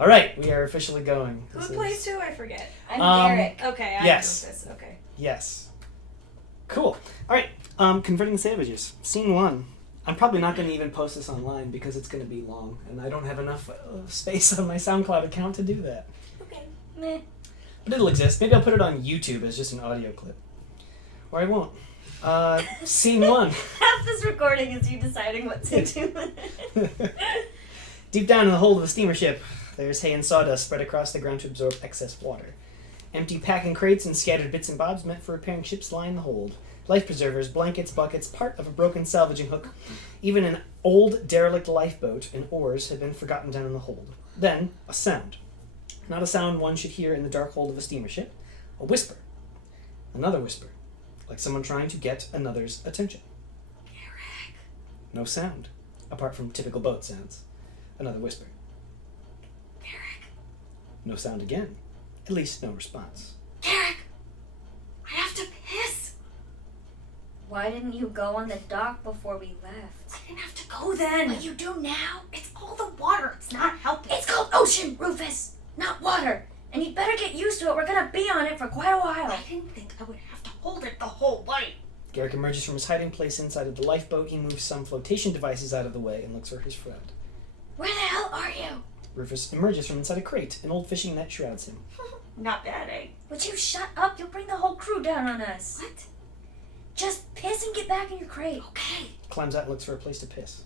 All right, we are officially going. Who plays who? I forget. I'm Garrick. Okay, I'm Yes. Rufus. Okay. Yes. Cool. All right. Converting Savages. Scene 1. I'm probably not going to even post this online because it's going to be long, and I don't have enough space on my SoundCloud account to do that. Okay. Meh. But it'll exist. Maybe I'll put it on YouTube as just an audio clip. Or I won't. Scene 1. Half this recording is you deciding what to do. Deep down in the hold of a steamer ship, there's hay and sawdust spread across the ground to absorb excess water. Empty packing crates and scattered bits and bobs meant for repairing ships lie in the hold. Life preservers, blankets, buckets, part of a broken salvaging hook, even an old derelict lifeboat and oars had been forgotten down in the hold. Then, a sound. Not a sound one should hear in the dark hold of a steamer ship. A whisper. Another whisper. Like someone trying to get another's attention. Garrick. No sound, apart from typical boat sounds. Another whisper. Garrick. No sound again. At least no response. Garrick. I have to piss. Why didn't you go on the dock before we left? I didn't have to go then. But you do now. It's all the water. It's not helping. It's called ocean, Rufus, not water. And you'd better get used to it. We're gonna be on it for quite a while. I didn't think I would have to hold it the whole way. Garrick emerges from his hiding place inside of the lifeboat. He moves some flotation devices out of the way and looks for his friend. Where the hell are you? Rufus emerges from inside a crate. An old fishing net shrouds him. Not bad, eh? Would you shut up? You'll bring the whole crew down on us. What? Just piss and get back in your crate. Okay. Climbs out and looks for a place to piss.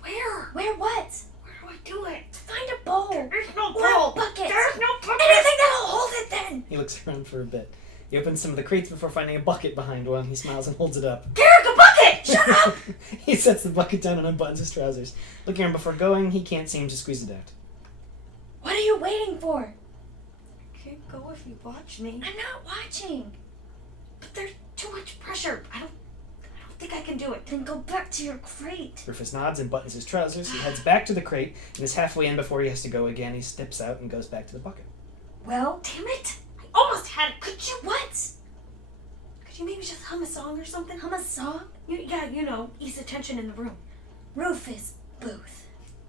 Where? Where what? Where do I do it? Find a bowl. There's no Or a bowl. bucket. There's no bucket. Anything that'll hold it then. He looks around for a bit. He opens some of the crates before finding a bucket behind one. He smiles and holds it up. Garrick, a bucket! Shut up! He sets the bucket down and unbuttons his trousers. Looking around before going, he can't seem to squeeze it out. What are you waiting for? I can't go if you watch me. I'm not watching. But there's too much pressure. I don't think I can do it. Then go back to your crate. Rufus nods and buttons his trousers. He heads back to the crate and is halfway in before he has to go again. He steps out and goes back to the bucket. Well, Damn it! I almost had it. Could you? what? Could you maybe just hum a song or something? Hum a song? Ease the tension in the room. Rufus Booth,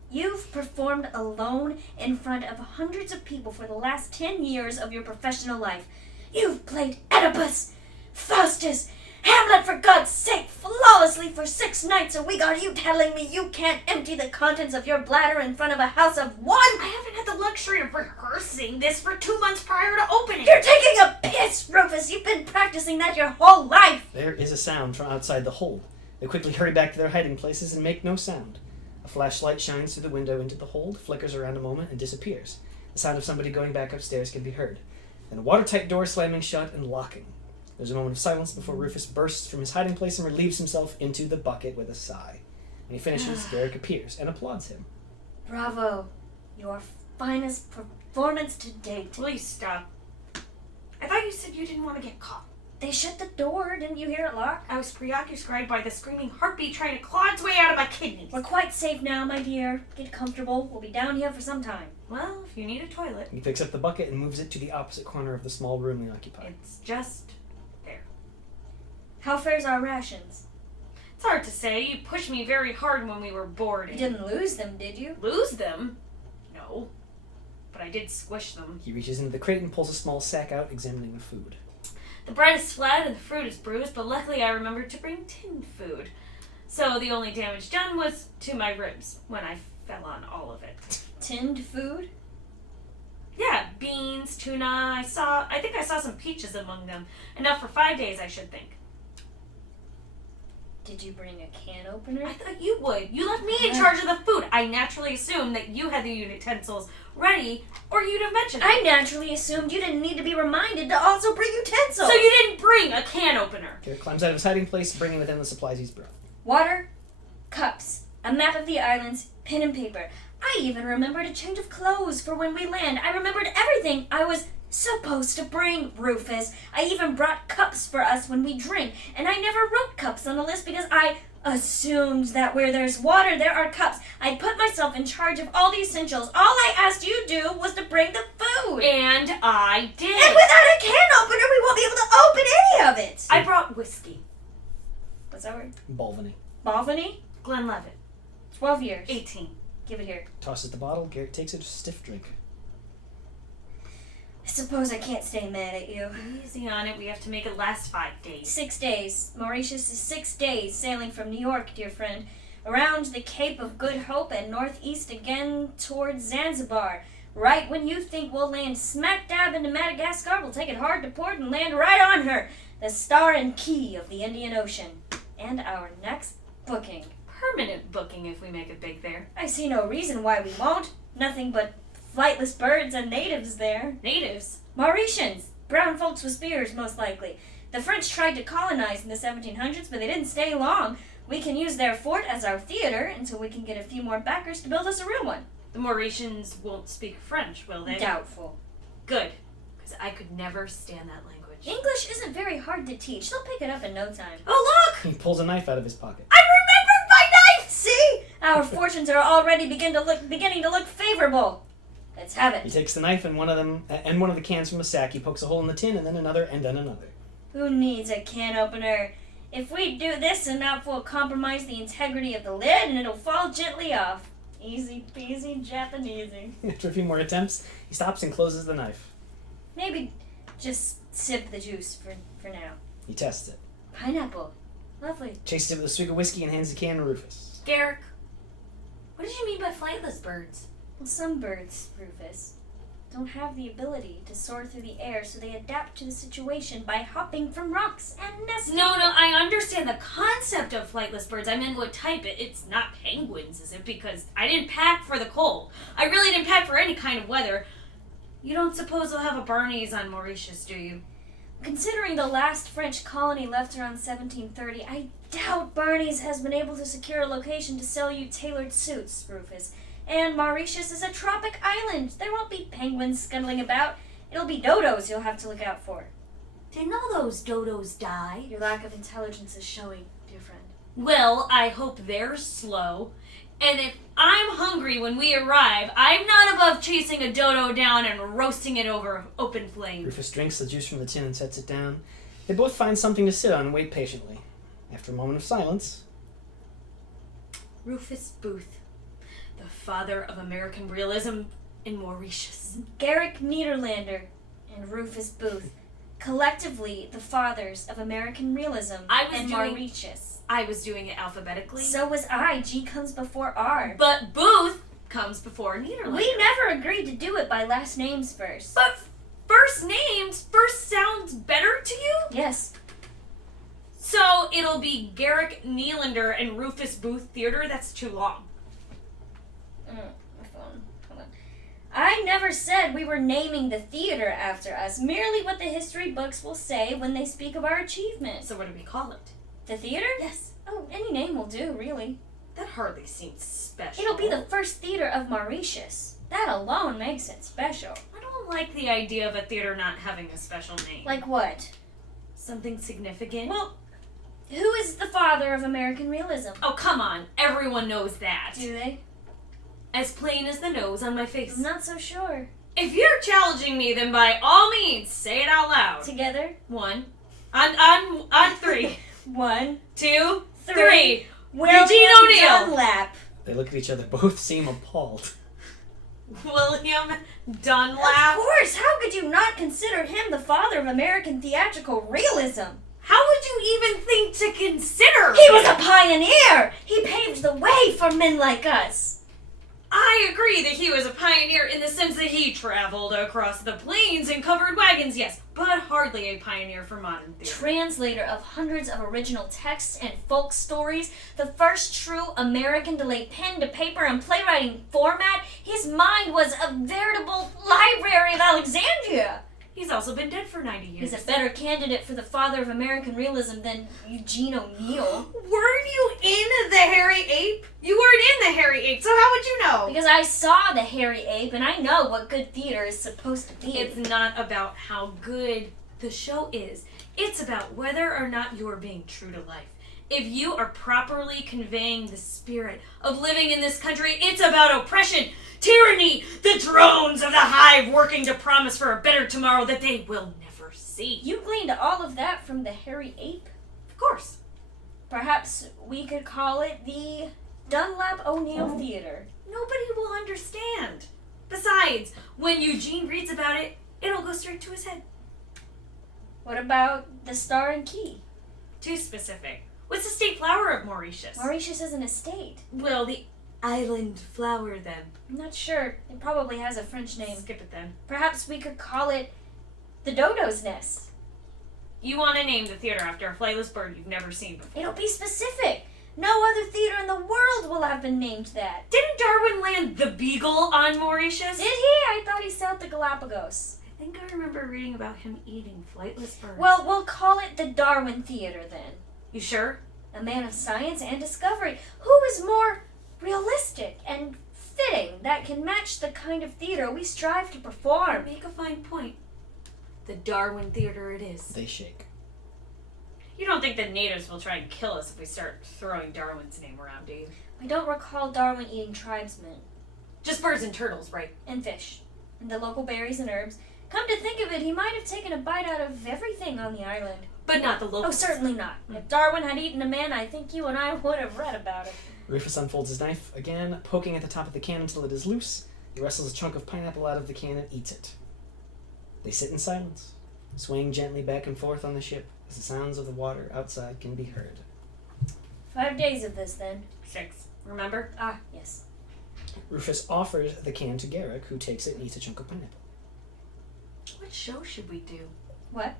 you've performed alone in front of hundreds of people for the last 10 years of your professional life. You've played Oedipus, Faustus, Hamlet, for God's sake, flawlessly for 6 nights a week. Are you telling me you can't empty the contents of your bladder in front of a house of one? I haven't had the luxury of rehearsing this for 2 months prior to opening. You're taking a piss, Rufus. You've been practicing that your whole life. There is a sound from outside the hold. They quickly hurry back to their hiding places and make no sound. A flashlight shines through the window into the hold, flickers around a moment, and disappears. The sound of somebody going back upstairs can be heard. And a watertight door slamming shut and locking. There's a moment of silence before Rufus bursts from his hiding place and relieves himself into the bucket with a sigh. When he finishes, Garrick appears and applauds him. Bravo. Your finest performance to date. Please stop. I thought you said you didn't want to get caught. They shut the door. Didn't you hear it lock? I was preoccupied by the screaming heartbeat trying to claw its way out of my kidneys. We're quite safe now, my dear. Get comfortable. We'll be down here for some time. Well, if you need a toilet, He picks up the bucket and moves it to the opposite corner of the small room they occupy. it's just there. How fares our rations? It's hard to say. You pushed me very hard when we were You boarding. didn't lose them, did you? Lose them? No. But I did squish them. He reaches into the crate and pulls a small sack out, examining the food. The bread is flat and the fruit is bruised, but luckily I remembered to bring tinned food. So the only damage done was to my ribs when I fell on all of it. Tinned food? Yeah, beans, tuna. I think I saw some peaches among them. Enough for 5 days, I should think. Did you bring a can opener? I thought you would. You left me in charge of the food. I naturally assumed that you had the utensils ready, or you'd have mentioned it. I naturally assumed you didn't need to be reminded to also bring utensils. So you didn't bring a can opener. Garrick climbs out of his hiding place, bringing with him the supplies he's brought. Water, cups, a map of the islands, pen and paper. I even remembered a change of clothes for when we land. I remembered everything I was supposed to bring, Rufus. I even brought cups for us when we drink, and I never wrote cups on the list because I assumed that where there's water, there are cups. I put myself in charge of all the essentials. All I asked you to do was to bring the food. And I did. And without a can opener, we won't be able to open any of it. I brought whiskey. What's that word? Balvenie. Balvenie? Glenlivet. 12 years. 18. Give it here. Tosses the bottle. Garrick takes it, a stiff drink. I suppose I can't stay mad at you. Easy on it. We have to make it last 5 days. 6 days. Mauritius is 6 days sailing from New York, dear friend, around the Cape of Good Hope and northeast again towards Zanzibar. Right when you think we'll land smack dab into Madagascar, we'll take it hard to port and land right on her, the star and key of the Indian Ocean. And our next booking. Permanent booking if we make it big there. I see no reason why we won't. Nothing but flightless birds and natives there. Natives? Mauritians. Brown folks with spears, most likely. The French tried to colonize in the 1700s, but they didn't stay long. We can use their fort as our theater until we can get a few more backers to build us a real one. The Mauritians won't speak French, will they? Doubtful. Good, because I could never stand that language. English isn't very hard to teach. They'll pick it up in no time. Oh, look! He pulls a knife out of his pocket. I remembered my knife! See? Our fortunes are already beginning to look favorable. Let's have He it. takes the knife and one of the cans from the sack. He pokes a hole in the tin, and then another, and then another. Who needs a can opener? If we do this, a mouthful will compromise the integrity of the lid, and it'll fall gently off. Easy peasy Japanesey. After a few more attempts, he stops and closes the knife. Maybe just sip the juice for now. He tests it, Pineapple. Lovely. chases it with a swig of whiskey, and hands the can to Rufus. Garrick, what did you mean by flightless birds? Well, some birds, Rufus, don't have the ability to soar through the air, so they adapt to the situation by hopping from rocks and nesting. No, I understand the concept of flightless birds. I meant what type. It's not penguins, is it? Because I didn't pack for the cold. I really didn't pack for any kind of weather. You don't suppose they'll have a Barney's on Mauritius, do you? Considering the last French colony left around 1730, I doubt Barney's has been able to secure a location to sell you tailored suits, Rufus. And Mauritius is a tropic island. There won't be penguins scuttling about. It'll be dodos you'll have to look out for. Didn't all those dodos die? Your lack of intelligence is showing, dear friend. Well, I hope they're slow. And if I'm hungry when we arrive, I'm not above chasing a dodo down and roasting it over open flame. Rufus drinks the juice from the tin and sets it down. They both find something to sit on and wait patiently. After a moment of silence, Rufus Booth, the father of American realism in Mauritius. Garrick Niederlander and Rufus Booth, collectively the fathers of American realism and Mauritius. I was doing it alphabetically. So was I. G comes before R. But Booth comes before Niederlander. We never agreed to do it by last names first. But first names first sounds better to you? Yes. So it'll be Garrick Niederlander and Rufus Booth Theater? That's too long. My phone. Hold on. I never said we were naming the theater after us, merely what the history books will say when they speak of our achievements. So what do we call it? The theater? Yes. Oh, any name will do, really. That hardly seems special. It'll be the first theater of Mauritius. That alone makes it special. I don't like the idea of a theater not having a special name. Like what? Something significant? Well, who is the father of American realism? Oh, come on. Everyone knows that. Do they? As plain as the nose on my face. I'm not so sure. If you're challenging me, then by all means, say it out loud. Together? 1. On 3. 1, 2, 3. 3. William Eugene O'Neill. Dunlap. they look at each other. Both seem appalled. William Of Dunlap. course! How could you not consider him the father of American theatrical realism? How would you even think to consider He him? was a pioneer! He paved the way for men like us! I agree that he was a pioneer in the sense that he traveled across the plains and covered wagons, yes, but hardly a pioneer for modern theater. Translator of hundreds of original texts and folk stories, the first true American to lay pen to paper in playwriting format, his mind was a veritable library of Alexandria. He's also been dead for 90 years. He's a better candidate for the father of American realism than Eugene O'Neill. Weren't you in the Hairy Ape? You weren't in the Hairy Ape, so how would you know? Because I saw the Hairy Ape and I know what good theater is supposed to be. It's not about how good the show is. It's about whether or not you're being true to life. If you are properly conveying the spirit of living in this country, it's about oppression, tyranny, the drones of the hive working to promise for a better tomorrow that they will never see. You gleaned all of that from the Hairy Ape? Of course. Perhaps we could call it the Dunlap O'Neill Theater. Nobody will understand. Besides, when Eugene reads about it, It'll go straight to his head. What about the Star and Key? Too specific. What's the state flower of Mauritius? Mauritius isn't a state. Well, the island flower then. I'm not sure. It probably has a French name. Skip it then. Perhaps we could call it the Dodo's Nest. You want to name the theater after a flightless bird you've never seen before. It'll be specific. No other theater in the world will have been named that. Didn't Darwin land the Beagle on Mauritius? Did he? I thought he sailed the Galapagos. I think I remember reading about him eating flightless birds. Well, we'll call it the Darwin Theater then. You sure? A man of science and discovery. Who is more realistic and fitting that can match the kind of theater we strive to perform? Make a fine point. The Darwin Theater it is. They shake. You don't think the natives will try and kill us if we start throwing Darwin's name around, do you? I don't recall Darwin eating tribesmen. Just birds and turtles, right? And fish. And the local berries and herbs. Come to think of it, he might have taken a bite out of everything on the island. But not the locals. Oh, certainly not. If Darwin had eaten a man, I think you and I would have read about it. Rufus unfolds his knife again, poking at the top of the can until it is loose. He wrestles a chunk of pineapple out of the can and eats it. They sit in silence, swaying gently back and forth on the ship as the sounds of the water outside can be heard. 5 days of this, then. 6. Remember? Ah, yes. Rufus offers the can to Garrick, who takes it and eats a chunk of pineapple. What show should we do? What?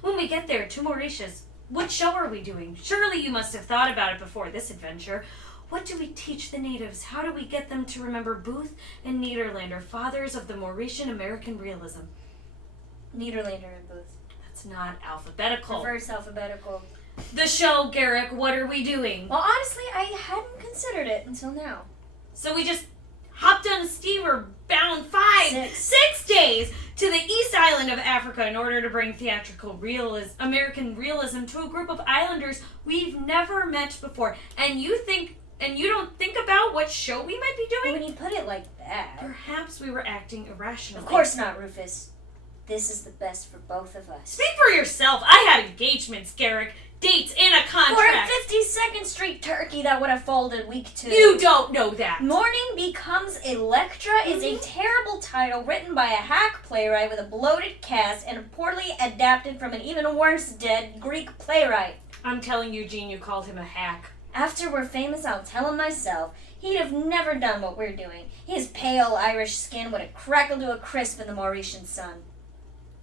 When we get there to Mauritius, what show are we doing? Surely you must have thought about it before this adventure. What do we teach the natives? How do we get them to remember Booth and Nederlander, fathers of the Mauritian American realism? Nederlander and Booth. That's not alphabetical. Reverse alphabetical. The show, Garrick, what are we doing? Well, honestly, I hadn't considered it until now. So we just hopped on a steamer bound 6 days to the East Island of Africa in order to bring theatrical realism, American realism to a group of islanders we've never met before. And you don't think about what show we might be doing? When you put it like that... Perhaps we were acting irrationally. Of course not, Rufus. This is the best for both of us. Speak for yourself. I had engagements, Garrick. Dates and a contract. For a 52nd Street turkey that would have folded week 2. You don't know that. Morning Becomes Electra is a terrible title written by a hack playwright with a bloated cast and poorly adapted from an even worse dead Greek playwright. I'm telling Eugene you called him a hack. After we're famous, I'll tell him myself. He'd have never done what we're doing. His pale Irish skin would have crackled to a crisp in the Mauritian sun.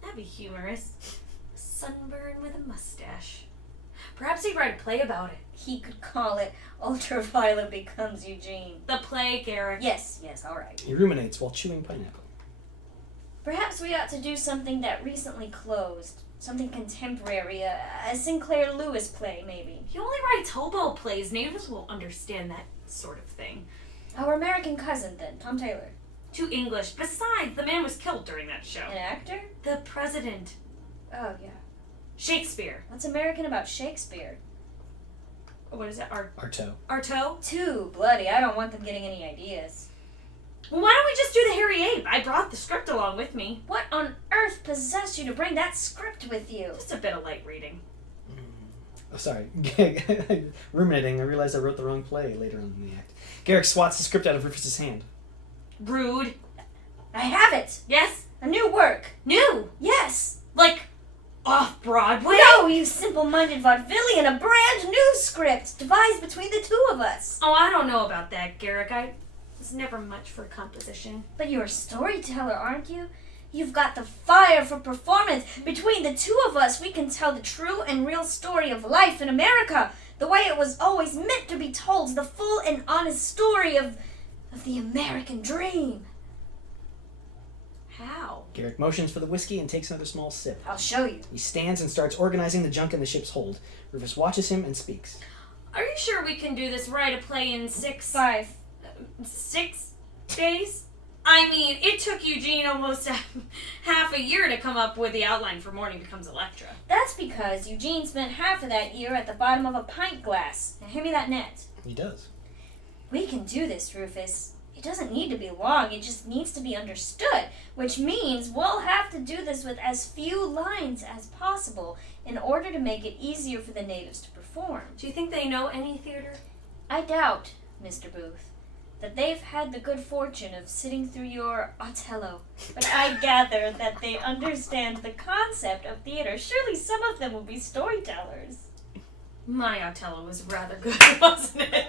That'd be humorous. A sunburn with a mustache. Perhaps he'd write a play about it. He could call it Ultraviolet Becomes Eugene. The play, Garrick. Yes, all right. He ruminates while chewing pineapple. Perhaps we ought to do something that recently closed. Something contemporary. A Sinclair Lewis play, maybe. He only writes hobo plays. Natives will understand that sort of thing. Our American cousin, then, Tom Taylor. Too English. Besides, the man was killed during that show. An actor? The president. Oh, yeah. Shakespeare. What's American about Shakespeare? What is it? Artaud. Artaud? Too bloody. I don't want them getting any ideas. Well, why don't we just do the Hairy Ape? I brought the script along with me. What on earth possessed you to bring that script with you? Just a bit of light reading. Oh, sorry. Ruminating, I realized I wrote the wrong play later on in the act. Garrick swats the script out of Rufus's hand. Rude. I have it! Yes? A new work! New? Yes! Like, off-Broadway? No, you simple-minded vaudevillian! A brand new script devised between the two of us! Oh, I don't know about that, Garrick. I was never much for composition. But you're a storyteller, aren't you? You've got the fire for performance. Between the two of us, we can tell the true and real story of life in America, the way it was always meant to be told, the full and honest story of the American dream. How? Garrick motions for the whiskey and takes another small sip. I'll show you. He stands and starts organizing the junk in the ship's hold. Rufus watches him and speaks. Are you sure we can do this, write a play in 6 days? I mean, it took Eugene almost half a year to come up with the outline for Morning Becomes Electra. That's because Eugene spent half of that year at the bottom of a pint glass. Now hand me that net. He does. We can do this, Rufus. It doesn't need to be long, it just needs to be understood, which means we'll have to do this with as few lines as possible in order to make it easier for the natives to perform. Do you think they know any theater? I doubt, Mr. Booth. that they've had the good fortune of sitting through your Othello. But I gather that they understand the concept of theater. Surely some of them will be storytellers. My Othello was rather good, wasn't it?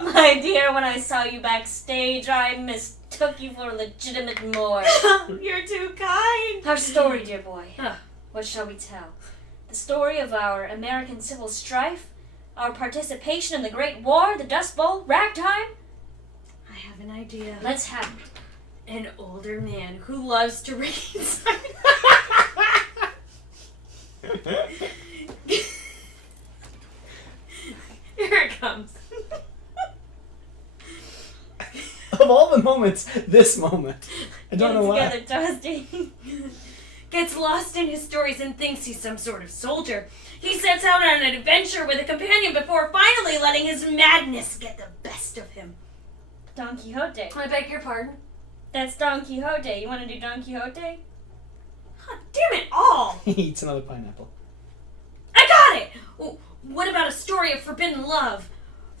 My dear, when I saw you backstage, I mistook you for a legitimate Moor. You're too kind. Our story, dear boy. Huh. What shall we tell? The story of our American civil strife? Our participation in the Great War, the Dust Bowl, ragtime? I have an idea. Let's have it. An older man who loves to read. Here it comes. Of all the moments, this moment. I don't know why. Get it together, Tosti. Gets lost in his stories and thinks he's some sort of soldier. He sets out on an adventure with a companion before finally letting his madness get the best of him. Don Quixote. I beg your pardon? That's Don Quixote. You want to do Don Quixote? God damn it all! He eats another pineapple. I got it! Oh, what about a story of forbidden love?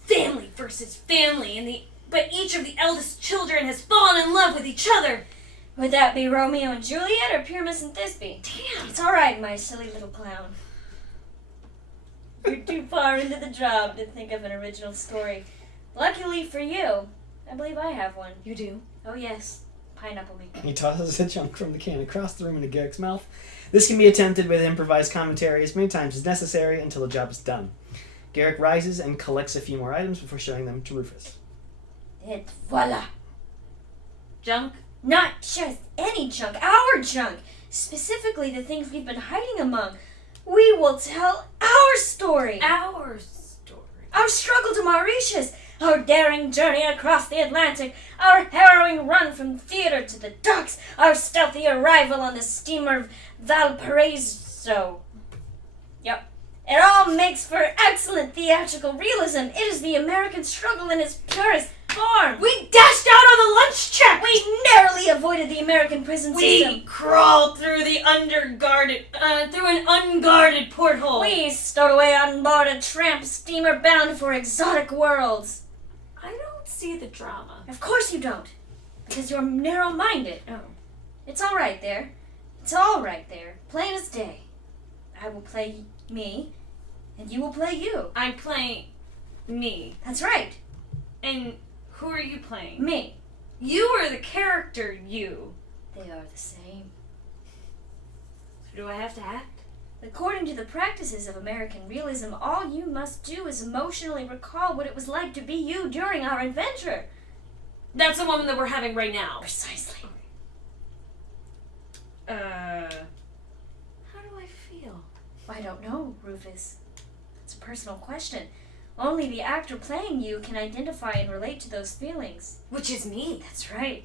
Family versus family, but each of the eldest children has fallen in love with each other. Would that be Romeo and Juliet or Pyramus and Thisbe? Damn! It's all right, my silly little clown. You're too far into the job to think of an original story. Luckily for you, I believe I have one. You do? Oh yes, pineapple me. He tosses a chunk from the can across the room into Garrick's mouth. This can be attempted with improvised commentary as many times as necessary until the job is done. Garrick rises and collects a few more items before showing them to Rufus. Et voila! Junk? Not just any junk, our junk. Specifically the things we've been hiding among. We will tell our story. Our story. Our struggle to Mauritius. Our daring journey across the Atlantic. Our harrowing run from theater to the docks. Our stealthy arrival on the steamer Valparaiso. Yep. It all makes for excellent theatrical realism. It is the American struggle in its purest form. We dashed out on the lunch check! We narrowly avoided the American prison system. We crawled through the through an unguarded porthole. We stowed away on board a tramp steamer bound for exotic worlds. I don't see the drama. Of course you don't, because you're narrow-minded. Oh. It's all right there. It's all right there. Plain as day. I will play me, and you will play you. I'm playing me. That's right. And who are you playing? Me. You are the character, you. They are the same. So do I have to act? According to the practices of American realism, all you must do is emotionally recall what it was like to be you during our adventure. That's the one that we're having right now. Precisely. How do I feel? I don't know, Rufus. It's a personal question. Only the actor playing you can identify and relate to those feelings. Which is me. That's right.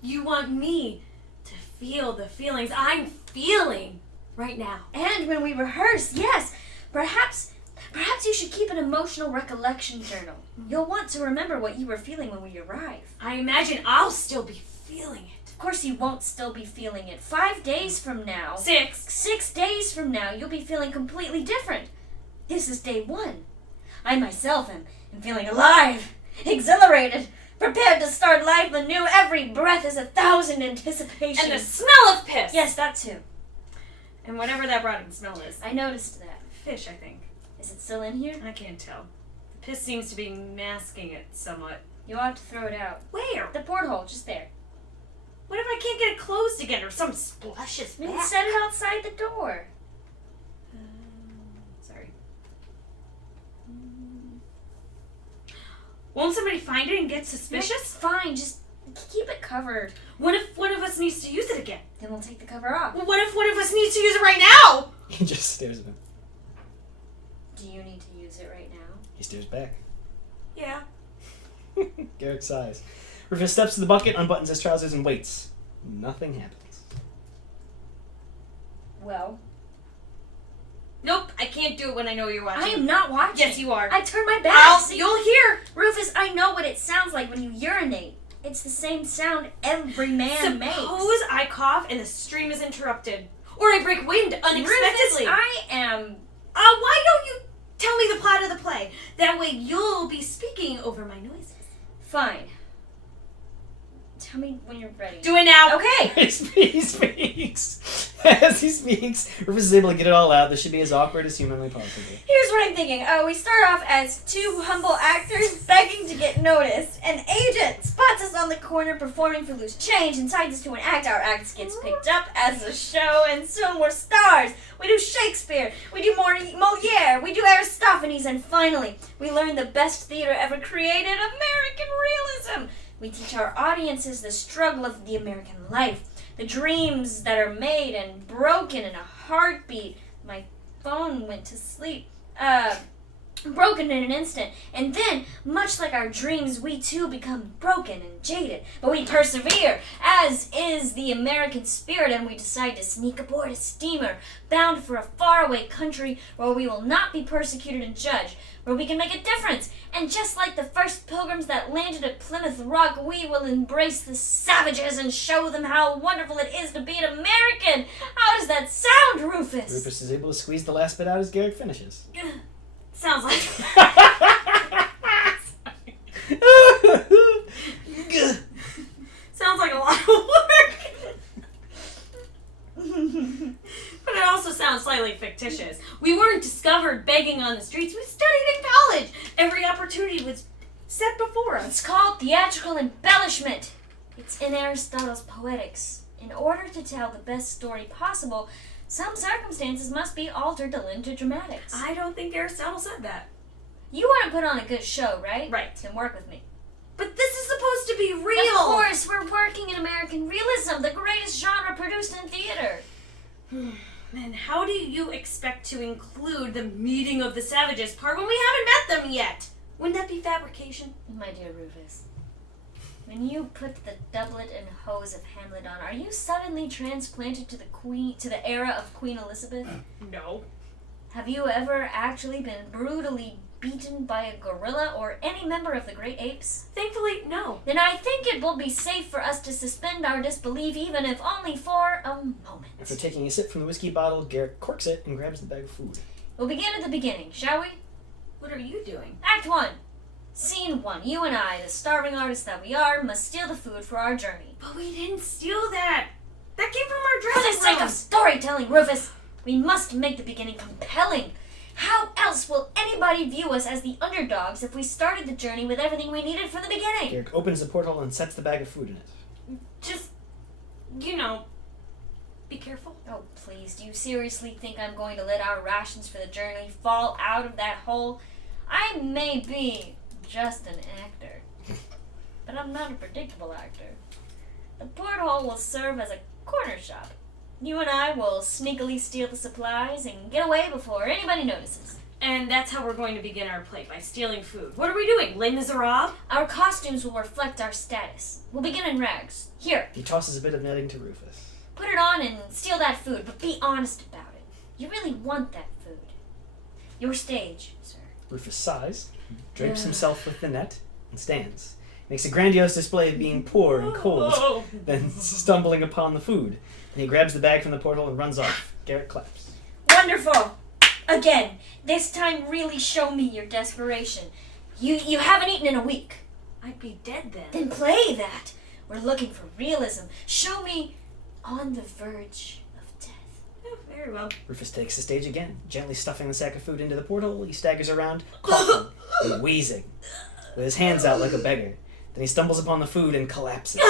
You want me to feel the feelings I'm feeling right now. And when we rehearse, yes, perhaps you should keep an emotional recollection journal. You'll want to remember what you were feeling when we arrive. I imagine I'll still be feeling it. Of course you won't still be feeling it. 5 days from now. 6 days from now, you'll be feeling completely different. This is day 1. I myself am feeling alive, exhilarated, prepared to start life anew. Every breath is 1,000 anticipations. And the smell of piss. Yes, that too. And whatever that rotten smell is. I noticed that. Fish, I think. Is it still in here? I can't tell. The piss seems to be masking it somewhat. You'll have to throw it out. Where? The porthole, just there. What if I can't get it closed again or some splashes Then back? set it outside the door. Sorry. Won't somebody find it and get suspicious? It's fine, just keep it covered. What if one of us needs to use it again? Then we'll take the cover off. Well, what if one of us needs to use it right now? He just stares at him. Do you need to use it right now? He stares back. Yeah. Garrick sighs. Rufus steps to the bucket, unbuttons his trousers, and waits. Nothing happens. Well, Nope, I can't do it when I know you're watching. I am not watching. Yes, you are. I turn my back. You'll hear. Rufus, I know what it sounds like when you urinate. It's the same sound every man makes. Suppose I cough and the stream is interrupted. Or I break wind unexpectedly. Rufus, I am... Why don't you Tell me the plot of the play. That way you'll be speaking over my noises. Fine. Tell me when you're ready. Do it now. Okay. He speaks. As he speaks, Rufus is able to get it all out. This should be as awkward as humanly possible. Here's what I'm thinking. We start off as two humble actors begging to get noticed. An agent spots us on the corner performing for loose change and signs us to an act. Our act gets picked up as a show, and soon we're stars. We do Shakespeare, we do Moliere, we do Aristophanes, and finally, we learn the best theater ever created, American Realism. We teach our audiences the struggle of the American life, the dreams that are made and broken in a heartbeat. My phone went to sleep. Broken in an instant. And then, much like our dreams, we too become broken and jaded. But we persevere, as is the American spirit, and we decide to sneak aboard a steamer bound for a faraway country where we will not be persecuted and judged, where we can make a difference. And just like the first pilgrims that landed at Plymouth Rock, we will embrace the savages and show them how wonderful it is to be an American. How does that sound, Rufus? Rufus is able to squeeze the last bit out as Garrick finishes. Sounds like... Sounds like a lot of work. But it also sounds slightly fictitious. We weren't discovered begging on the streets. We studied in college. Every opportunity was set before us. It's called theatrical embellishment. It's in Aristotle's Poetics. In order to tell the best story possible, some circumstances must be altered to lend to dramatics. I don't think Aristotle said that. You want to put on a good show, right? Right. Then work with me. But this is supposed to be real. Of course, we're working in American Realism, the greatest genre produced in theater. And how do you expect to include the meeting of the savages part when we haven't met them yet? Wouldn't that be fabrication? My dear Rufus, when you put the doublet and hose of Hamlet on, are you suddenly transplanted to the era of Queen Elizabeth? No. Have you ever actually been brutally beaten by a gorilla or any member of the great apes? Thankfully, no. Then I think it will be safe for us to suspend our disbelief, even if only for a moment. After taking a sip from the whiskey bottle, Garrick corks it and grabs the bag of food. We'll begin at the beginning, shall we? What are you doing? Act 1. Scene 1. You and I, the starving artists that we are, must steal the food for our journey. But we didn't steal that. That came from our For the dressing sake room. of storytelling, Rufus, we must make the beginning compelling. How else will anybody view us as the underdogs if we started the journey with everything we needed from the beginning? Garrick opens the porthole and sets the bag of food in it. Just, be careful. Oh, please, do you seriously think I'm going to let our rations for the journey fall out of that hole? I may be just an actor, but I'm not a predictable actor. The porthole will serve as a corner shop. You and I will sneakily steal the supplies and get away before anybody notices. And that's how we're going to begin our play, by stealing food. What are we doing, Les Miserables? Our costumes will reflect our status. We'll begin in rags. Here, He tosses a bit of netting to Rufus. put it on and steal that food, but be honest about it. You really want that food. Your stage, sir. Rufus sighs, drapes himself with the net, and stands. Makes a grandiose display of being poor and cold, then stumbling upon the food. And he grabs the bag from the portal and runs off. Garrick claps. Wonderful! Again, this time really show me your desperation. You haven't eaten in a week. I'd be dead then. Then play that. We're looking for realism. Show me on the verge of death. Oh, very well. Rufus takes the stage again, gently stuffing the sack of food into the portal. He staggers around, coughing and wheezing, with his hands out like a beggar. Then he stumbles upon the food and collapses.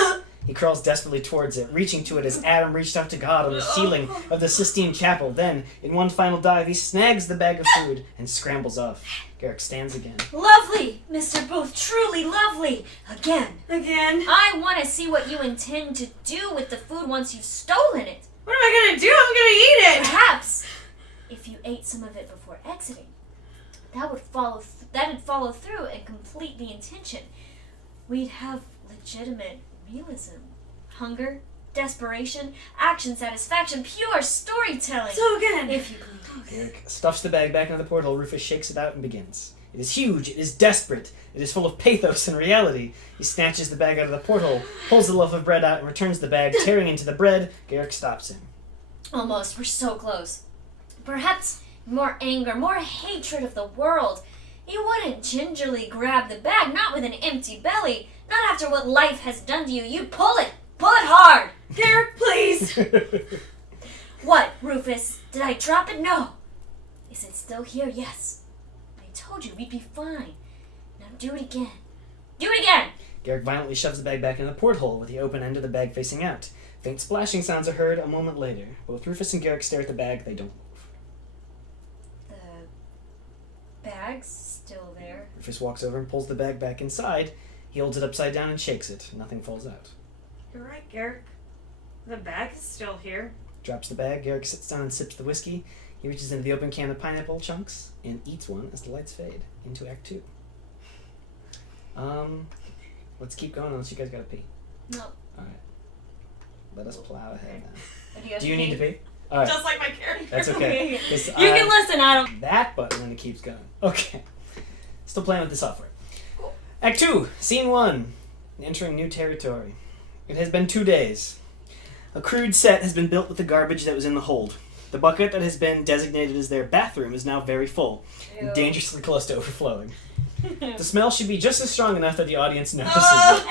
He crawls desperately towards it, reaching to it as Adam reached out to God on the ceiling of the Sistine Chapel. Then, in one final dive, he snags the bag of food and scrambles off. Garrick stands again. Lovely, Mr. Booth, truly lovely. Again. I want to see what you intend to do with the food once you've stolen it. What am I going to do? I'm going to eat it. Perhaps, if you ate some of it before exiting, that'd follow through and complete the intention. We'd have legitimate realism, hunger, desperation, action, satisfaction, pure storytelling. So again. If you please. Garrick stuffs the bag back into the portal. Rufus shakes it out and begins. It is huge. It is desperate. It is full of pathos and reality. He snatches the bag out of the portal, pulls the loaf of bread out, and returns the bag, tearing into the bread. Garrick stops him. Almost. We're so close. Perhaps More anger, more hatred of the world. You wouldn't gingerly grab the bag, not with an empty belly. Not after what life has done to you. You'd pull it. Pull it hard. Garrick, please! What, Rufus? Did I drop it? No. Is it still here? Yes. I told you we'd be fine. Now do it again. Do it again! Garrick violently shoves the bag back in the porthole with the open end of the bag facing out. Faint splashing sounds are heard a moment later. Both Rufus and Garrick stare at the bag. They don't move. The bag's still there. Rufus walks over and pulls the bag back inside. He holds it upside down and shakes it. Nothing falls out. You're right, Garrick. The bag is still here. Drops the bag. Garrick sits down and sips the whiskey. He reaches into the open can of pineapple chunks and eats one as the lights fade into Act 2. Let's keep going unless you guys gotta pee. No. Alright. Let us plow ahead now. Do Do you need to pee? Alright. Just like my character. That's okay. 'Cause, You can listen, Adam. that button and it keeps going. Okay. Still playing with the software. Act 2, Scene 1. Entering new territory. It has been 2 days. A crude set has been built with the garbage that was in the hold. The bucket that has been designated as their bathroom is now very full, and dangerously close to overflowing. The smell should be just as strong enough that the audience notices it.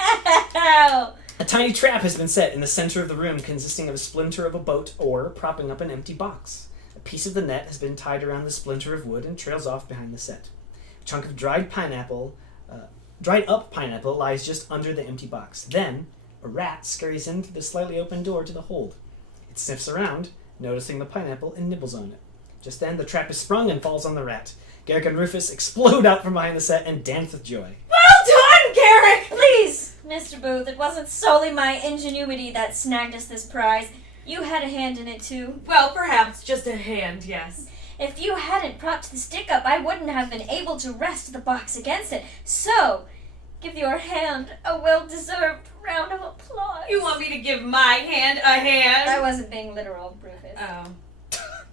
Ow! A tiny trap has been set in the center of the room, consisting of a splinter of a boat or propping up an empty box. A piece of the net has been tied around the splinter of wood and trails off behind the set. A chunk of dried up pineapple lies just under the empty box. Then, a rat scurries in through the slightly open door to the hold. It sniffs around, noticing the pineapple, and nibbles on it. Just then, the trap is sprung and falls on the rat. Garrick and Rufus explode out from behind the set and dance with joy. Well done, Garrick! Please, Mr. Booth, it wasn't solely my ingenuity that snagged us this prize. You had a hand in it, too. Well, perhaps just a hand, yes. If you hadn't propped the stick up, I wouldn't have been able to rest the box against it. So, give your hand a well-deserved round of applause. You want me to give my hand a hand? I wasn't being literal, Rufus. Oh.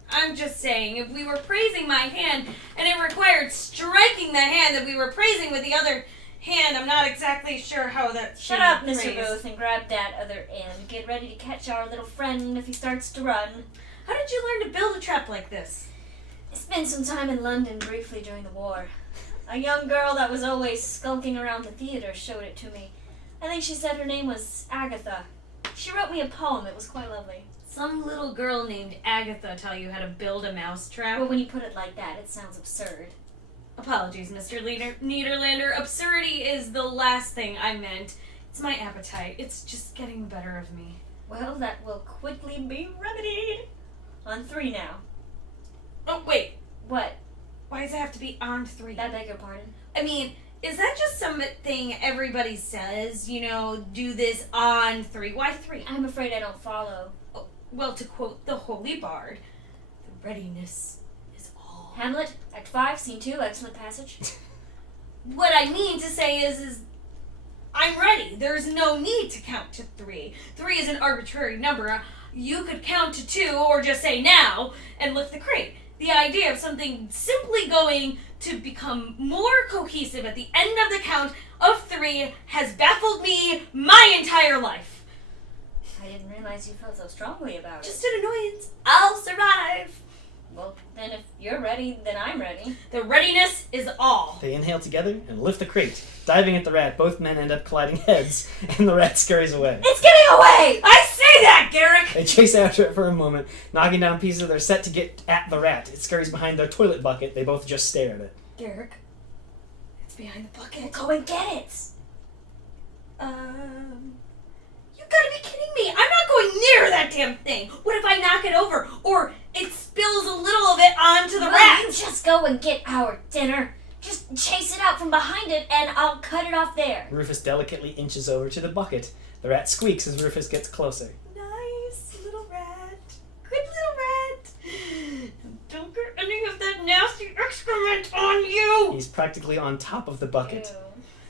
I'm just saying, if we were praising my hand and it required striking the hand that we were praising with the other hand, I'm not exactly sure how that Shut up, Mr. Booth, and grab that other end. Get ready to catch our little friend if he starts to run. How did you learn to build a trap like this? I spent some time in London briefly during the war. A young girl that was always skulking around the theater showed it to me. I think she said her name was Agatha. She wrote me a poem. It was quite lovely. Some little girl named Agatha tell you how to build a mousetrap? Well, when you put it like that, it sounds absurd. Apologies, Mr. Niederlander. Absurdity is the last thing I meant. It's my appetite. It's just getting the better of me. Well, that will quickly be remedied. On 3 now. Oh, wait. What? Why does it have to be on 3? I beg your pardon? I mean, is that just something everybody says? You know, do this on 3. Why 3? I'm afraid I don't follow. Oh, well, to quote the Holy Bard, the readiness is all. Hamlet, Act 5, Scene 2, excellent passage. What I mean to say is I'm ready. There's no need to count to 3. 3 is an arbitrary number. You could count to 2 or just say now and lift the crate. The idea of something simply going to become more cohesive at the end of the count of 3 has baffled me my entire life. I didn't realize you felt so strongly about it. Just an annoyance. I'll survive. Well, then if you're ready, then I'm ready. The readiness is all. They inhale together and lift the crate. Diving at the rat, both men end up colliding heads, and the rat scurries away. It's getting away! I say that, Garrick! They chase after it for a moment, knocking down pieces of their set to get at the rat. It scurries behind their toilet bucket. They both just stare at it. Garrick, it's behind the bucket. Go and get it! You gotta be kidding me! I'm not going near that damn thing! What if I knock it over? Or it spills a little of it onto the rat? You just go and get our dinner. Just chase it out from behind it, and I'll cut it off there. Rufus delicately inches over to the bucket. The rat squeaks as Rufus gets closer. Nice little rat. Good little rat. Don't get any of that nasty excrement on you! He's practically on top of the bucket. Ew.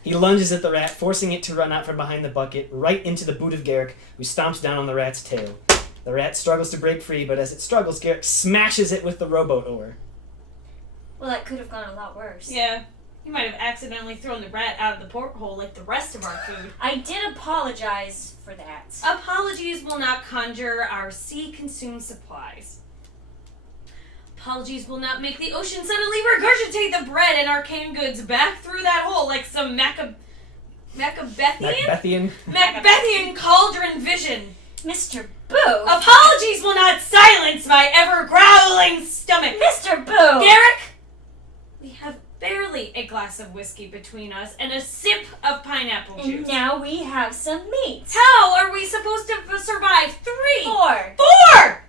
He lunges at the rat, forcing it to run out from behind the bucket, right into the boot of Garrick, who stomps down on the rat's tail. The rat struggles to break free, but as it struggles, Garrick smashes it with the rowboat oar. Well, that could have gone a lot worse. Yeah. You might have accidentally thrown the rat out of the porthole like the rest of our food. I did apologize for that. Apologies will not conjure our sea-consumed supplies. Apologies will not make the ocean suddenly regurgitate the bread and arcane goods back through that hole like some Macbethian cauldron vision. Mr. Boo! Apologies will not silence my ever-growling stomach. Mr. Boo! Garrick! We have barely a glass of whiskey between us and a sip of pineapple juice. And now we have some meat. How are we supposed to survive 4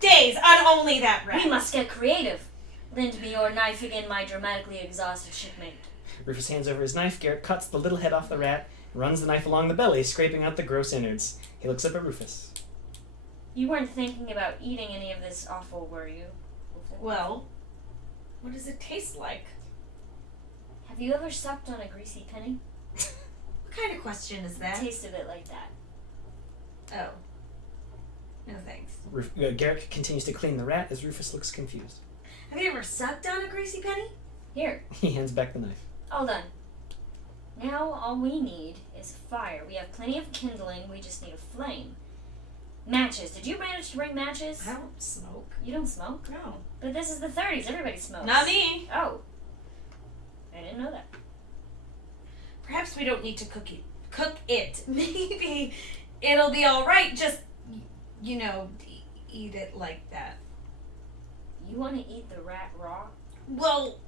days on only that rat? We must get creative. Lend me your knife again, my dramatically exhausted shipmate. Rufus hands over his knife. Garrick cuts the little head off the rat and runs the knife along the belly, scraping out the gross innards. He looks up at Rufus. You weren't thinking about eating any of this offal, were you? Well, what does it taste like? Have you ever sucked on a greasy penny? What kind of question is that? Tasted it like that. Oh. No thanks. Garrick continues to clean the rat as Rufus looks confused. Have you ever sucked on a greasy penny? Here. He hands back the knife. All done. Now all we need is fire. We have plenty of kindling, we just need a flame. Matches. Did you manage to bring matches? I don't smoke. You don't smoke? No. But this is the 30s, everybody smokes. Not me. Oh. I didn't know that. Perhaps we don't need to cook it. Maybe it'll be alright, just, eat it like that. You want to eat the rat raw? Well,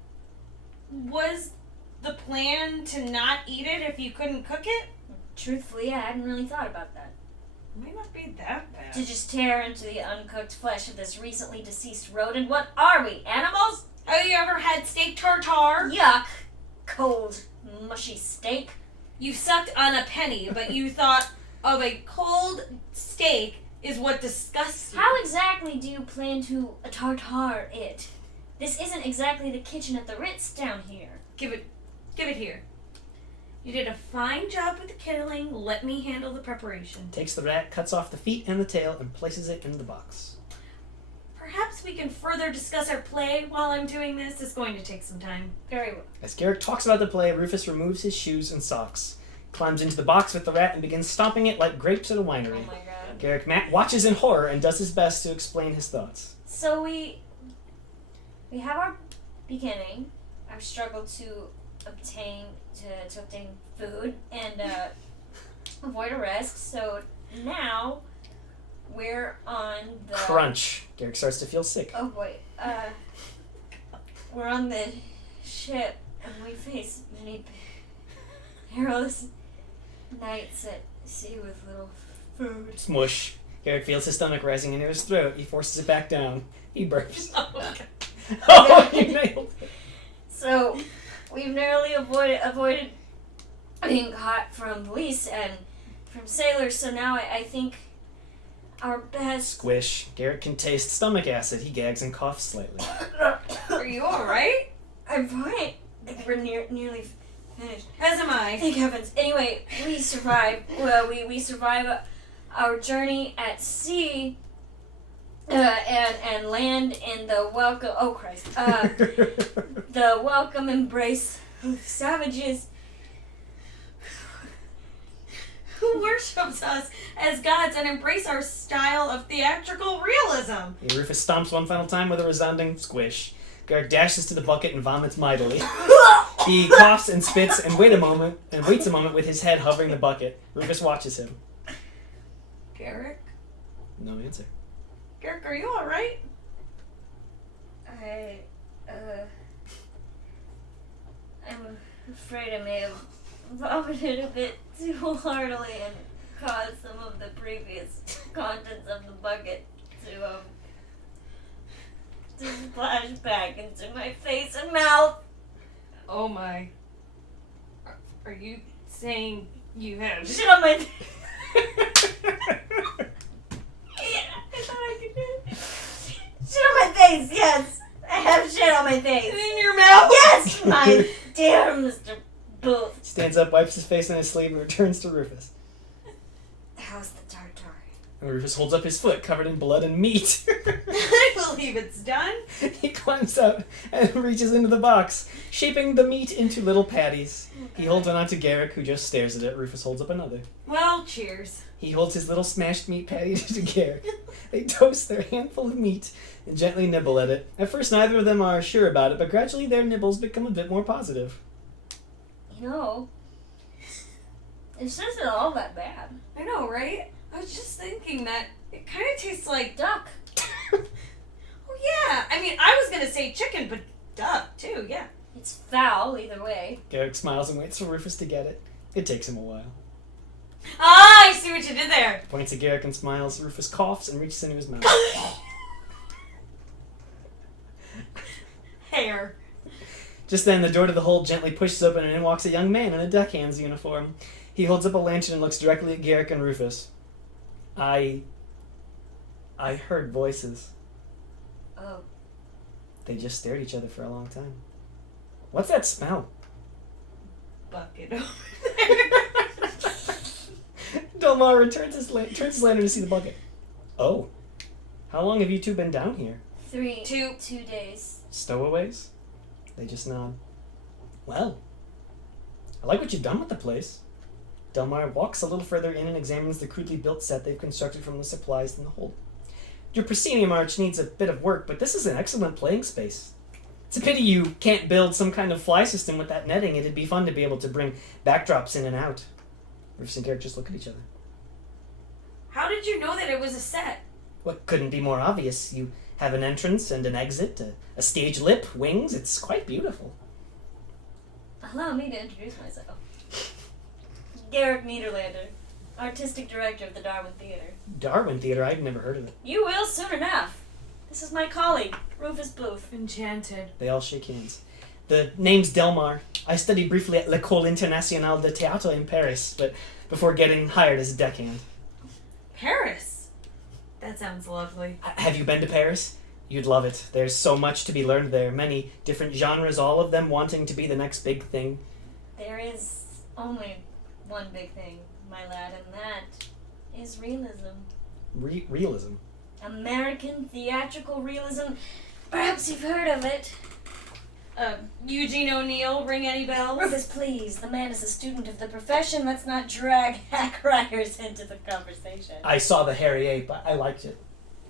was the plan to not eat it if you couldn't cook it? Truthfully, I hadn't really thought about that. It might not be that bad. To just tear into the uncooked flesh of this recently deceased rodent. What are we, animals? Oh, you ever had steak tartare? Yuck. Cold, mushy steak. You sucked on a penny, but you thought of a cold steak is what disgusts you. How exactly do you plan to tartare it? This isn't exactly the kitchen at the Ritz down here. Give it here. You did a fine job with the kindling. Let me handle the preparation. Takes the rat, cuts off the feet and the tail, and places it in the box. Perhaps we can further discuss our play while I'm doing this. It's going to take some time. Very well. As Garrick talks about the play, Rufus removes his shoes and socks, climbs into the box with the rat, and begins stomping it like grapes at a winery. Oh my god. Garrick watches in horror and does his best to explain his thoughts. So we have our beginning, our struggle to obtain food and avoid arrest. So now we're on the Crunch. Garrick starts to feel sick. Oh boy. We're on the ship and we face many perilous nights at sea with little food. Smush. Garrick feels his stomach rising into his throat. He forces it back down. He burps. Oh, okay. Oh, you nailed it. So we've narrowly avoided being caught from police and from sailors. So now I think our best. Squish. Garrick can taste stomach acid. He gags and coughs slightly. Are you alright? I'm fine. We're nearly finished. As am I. Thank heavens. Anyway, we survived. Well, we survived our journey at sea and land in the welcome. Oh Christ! The welcome embrace of savages Who worships us as gods and embrace our style of theatrical realism. Rufus stomps one final time with a resounding squish. Garrick dashes to the bucket and vomits mightily. He coughs and spits and waits a moment with his head hovering the bucket. Rufus watches him. Garrick? No answer. Garrick, are you alright? I'm afraid I may have vomited a bit too heartily and caused some of the previous contents of the bucket to splash back into my face and mouth. Oh my. Are you saying you have... Shit on my... I thought I could do it. Shit on my face, yes. I have shit on my face. In your mouth? Yes, my dear Mr. Booth. He stands up, wipes his face on his sleeve, and returns to Rufus. How's the tartare? And Rufus holds up his foot, covered in blood and meat. I will believe it's done. He climbs out and reaches into the box, shaping the meat into little patties. He holds one out to Garrick, who just stares at it. Rufus holds up another. Well, cheers. He holds his little smashed meat patty to Garrick. They toast their handful of meat and gently nibble at it. At first, neither of them are sure about it, but gradually their nibbles become a bit more positive. You know, this isn't all that bad. I know, right? I was just thinking that it kind of tastes like... Duck. Oh, yeah. I mean, I was going to say chicken, but duck, too, yeah. It's foul either way. Garrick smiles and waits for Rufus to get it. It takes him a while. Ah, I see what you did there. Points at Garrick and smiles. Rufus coughs and reaches into his mouth. Hair. Just then, the door to the hold gently pushes open and in walks a young man in a deckhand's uniform. He holds up a lantern and looks directly at Garrick and Rufus. I heard voices. Oh. They just stared at each other for a long time. What's that smell? Bucket over there. Delmar turns his lantern to see the bucket. Oh. How long have you two been down here? 2 days. Stowaways? They just nod. Well, I like what you've done with the place. Delmar walks a little further in and examines the crudely built set they've constructed from the supplies in the hold. Your proscenium arch needs a bit of work, but this is an excellent playing space. It's a pity you can't build some kind of fly system with that netting. It'd be fun to be able to bring backdrops in and out. Rufus and Garrick just look at each other. How did you know that it was a set? What couldn't be more obvious? You have an entrance and an exit, a stage lip, wings. It's quite beautiful. Allow me to introduce myself. Garrick Niederlander, artistic director of the Darwin Theater. Darwin Theater? I've never heard of it. You will soon enough. This is my colleague, Rufus Booth. Enchanted. They all shake hands. The name's Delmar. I studied briefly at l'École Internationale de Théâtre in Paris, but before getting hired as a deckhand. Paris? That sounds lovely. Have you been to Paris? You'd love it. There's so much to be learned there. Many different genres, all of them wanting to be the next big thing. There is only one big thing, my lad, and that is realism. Realism? American theatrical realism. Perhaps you've heard of it. Eugene O'Neill, ring any bells? Rufus, please. The man is a student of the profession. Let's not drag hack writers into the conversation. I saw the hairy ape. I liked it.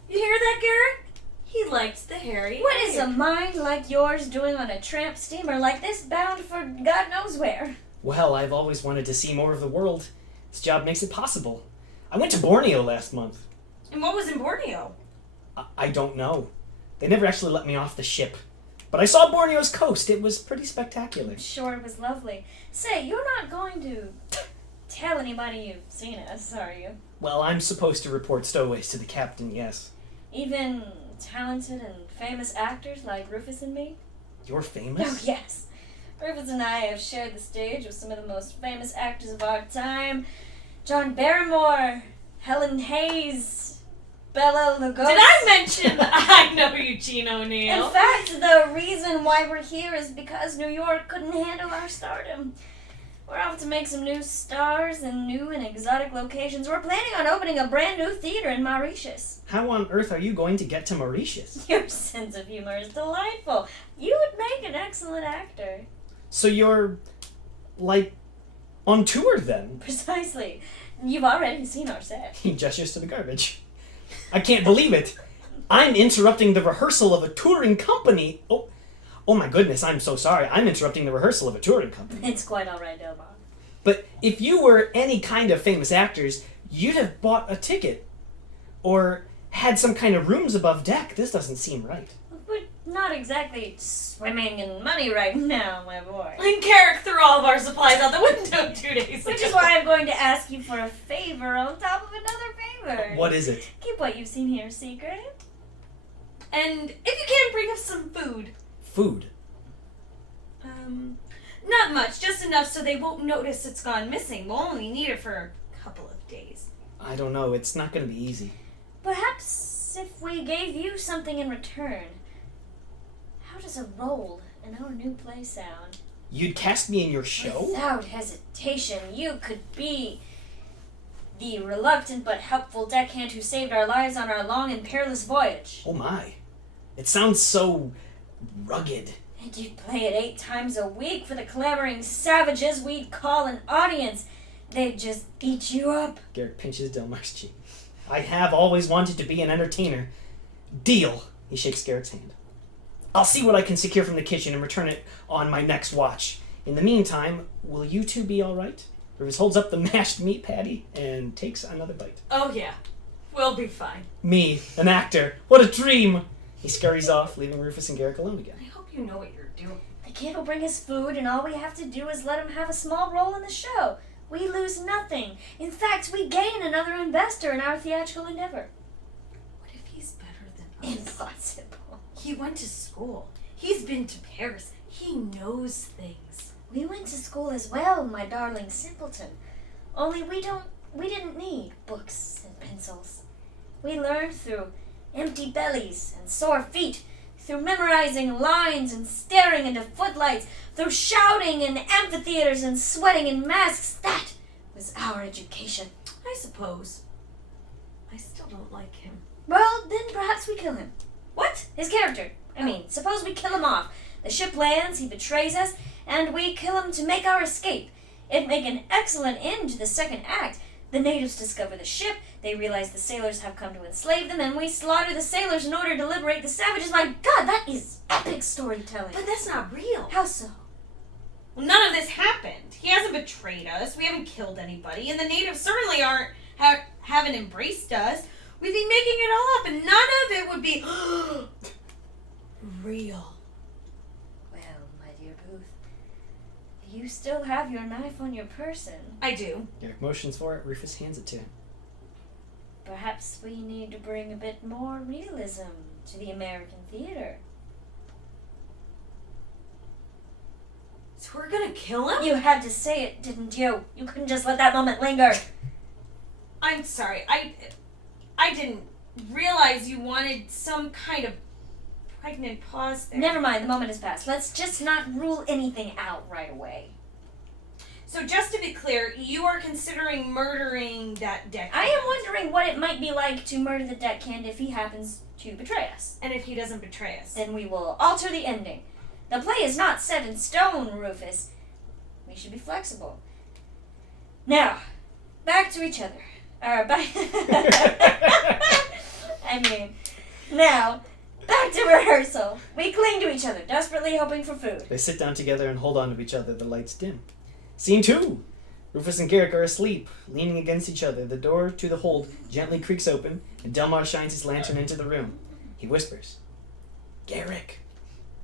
You hear that, Garrick? He liked the hairy What ape. is a mind like yours doing on a tramp steamer like this, bound for God knows where? Well, I've always wanted to see more of the world. This job makes it possible. I went to Borneo last month. And what was in Borneo? I don't know. They never actually let me off the ship. But I saw Borneo's coast. It was pretty spectacular. I'm sure it was lovely. Say, you're not going to tell anybody you've seen us, are you? Well, I'm supposed to report stowaways to the captain, yes. Even talented and famous actors like Rufus and me? You're famous? Oh, yes. Rufus and I have shared the stage with some of the most famous actors of our time. John Barrymore, Helen Hayes, Bela Lugosi. Did I mention I know Eugene O'Neill? In fact, the reason why we're here is because New York couldn't handle our stardom. We're off to make some new stars in new and exotic locations. We're planning on opening a brand new theater in Mauritius. How on earth are you going to get to Mauritius? Your sense of humor is delightful. You would make an excellent actor. So you're, like, on tour then? Precisely. You've already seen our set. He gestures to the garbage. I can't believe it. I'm interrupting the rehearsal of a touring company. Oh my goodness, I'm so sorry. I'm interrupting the rehearsal of a touring company. It's quite all right, Delmar. But if you were any kind of famous actors, you'd have bought a ticket. Or had some kind of rooms above deck. This doesn't seem right. We're not exactly swimming in money right now, my boy. And Garrick threw all of our supplies out the window 2 days ago. Which is why I'm going to ask you for a favor on top of another favor. What is it? Keep what you've seen here secret. And if you can, bring us some food. Food. Not much, just enough so they won't notice it's gone missing. We'll only need it for a couple of days. I don't know. It's not going to be easy. Perhaps if we gave you something in return. How does a role in our new play sound? You'd cast me in your show? Without hesitation, you could be the reluctant but helpful deckhand who saved our lives on our long and perilous voyage. Oh my. It sounds so rugged. And you'd play it 8 times a week for the clamoring savages we'd call an audience. They'd just eat you up. Garrick pinches Delmar's cheek. I have always wanted to be an entertainer. Deal. He shakes Garrick's hand. I'll see what I can secure from the kitchen and return it on my next watch. In the meantime, will you two be all right? Rufus holds up the mashed meat patty and takes another bite. Oh, yeah. We'll be fine. Me, an actor. What a dream! He scurries off, leaving Rufus and Garrick alone again. I hope you know what you're doing. The kid will bring us food, and all we have to do is let him have a small role in the show. We lose nothing. In fact, we gain another investor in our theatrical endeavor. What if he's better than us? Impossible. He went to school. He's been to Paris. He knows things. We went to school as well, my darling simpleton. Only we didn't need books and pencils. We learned through empty bellies and sore feet, through memorizing lines and staring into footlights, through shouting in amphitheaters and sweating in masks. That was our education. I suppose. I still don't like him. Well, then perhaps we kill him. What? His character. Suppose we kill him off. The ship lands, he betrays us, and we kill him to make our escape. It'd make an excellent end to the second act. The natives discover the ship, they realize the sailors have come to enslave them, and we slaughter the sailors in order to liberate the savages. My God, that is epic storytelling. But that's not real. How so? Well, none of this happened. He hasn't betrayed us. We haven't killed anybody, and the natives certainly haven't embraced us. We'd be making it all up, and none of it would be real. Well, my dear Booth, you still have your knife on your person. I do. Garrick motions for it. Rufus hands it to him. Perhaps we need to bring a bit more realism to the American theater. So we're gonna kill him? You had to say it, didn't you? You couldn't just let that moment linger. I'm sorry. I didn't realize you wanted some kind of pregnant pause there. Never mind, the moment has passed. Let's just not rule anything out right away. So just to be clear, you are considering murdering that deckhand. I am wondering what it might be like to murder the deckhand if he happens to betray us. And if he doesn't betray us? Then we will alter the ending. The play is not set in stone, Rufus. We should be flexible. Now, back to each other. Now, back to rehearsal. We cling to each other, desperately hoping for food. They sit down together and hold on to each other. The lights dim. Scene 2. Rufus and Garrick are asleep, leaning against each other. The door to the hold gently creaks open, and Delmar shines his lantern into the room. He whispers, Garrick.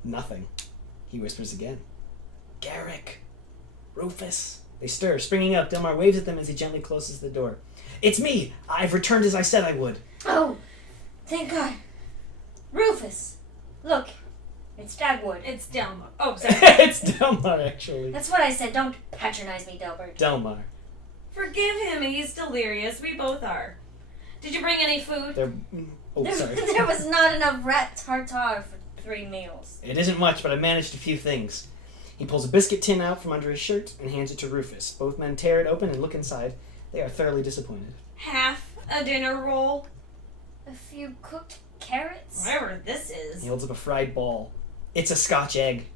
Nothing. He whispers again, Garrick. Rufus. They stir, springing up. Delmar waves at them as he gently closes the door. It's me. I've returned as I said I would. Oh, thank God. Rufus, look. It's Dagwood. It's Delmar. Oh, sorry. It's Delmar, actually. That's what I said. Don't patronize me, Delbert. Delmar. Forgive him. He's delirious. We both are. Did you bring any food? Sorry. There was not enough rat tartare for 3 meals. It isn't much, but I managed a few things. He pulls a biscuit tin out from under his shirt and hands it to Rufus. Both men tear it open and look inside. They are thoroughly disappointed. Half a dinner roll. A few cooked carrots. Whatever this is. He holds up a fried ball. It's a Scotch egg.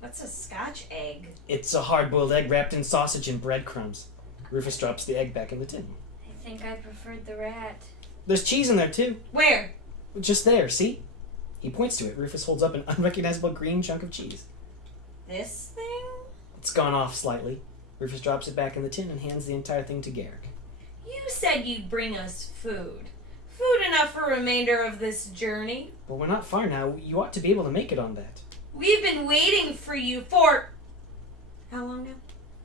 What's a Scotch egg? It's a hard-boiled egg wrapped in sausage and breadcrumbs. Rufus drops the egg back in the tin. I think I preferred the rat. There's cheese in there, too. Where? Just there, see? He points to it. Rufus holds up an unrecognizable green chunk of cheese. This thing? It's gone off slightly. Rufus drops it back in the tin and hands the entire thing to Garrick. You said you'd bring us food. Food enough for the remainder of this journey. But we're not far now. You ought to be able to make it on that. We've been waiting for you for... How long now?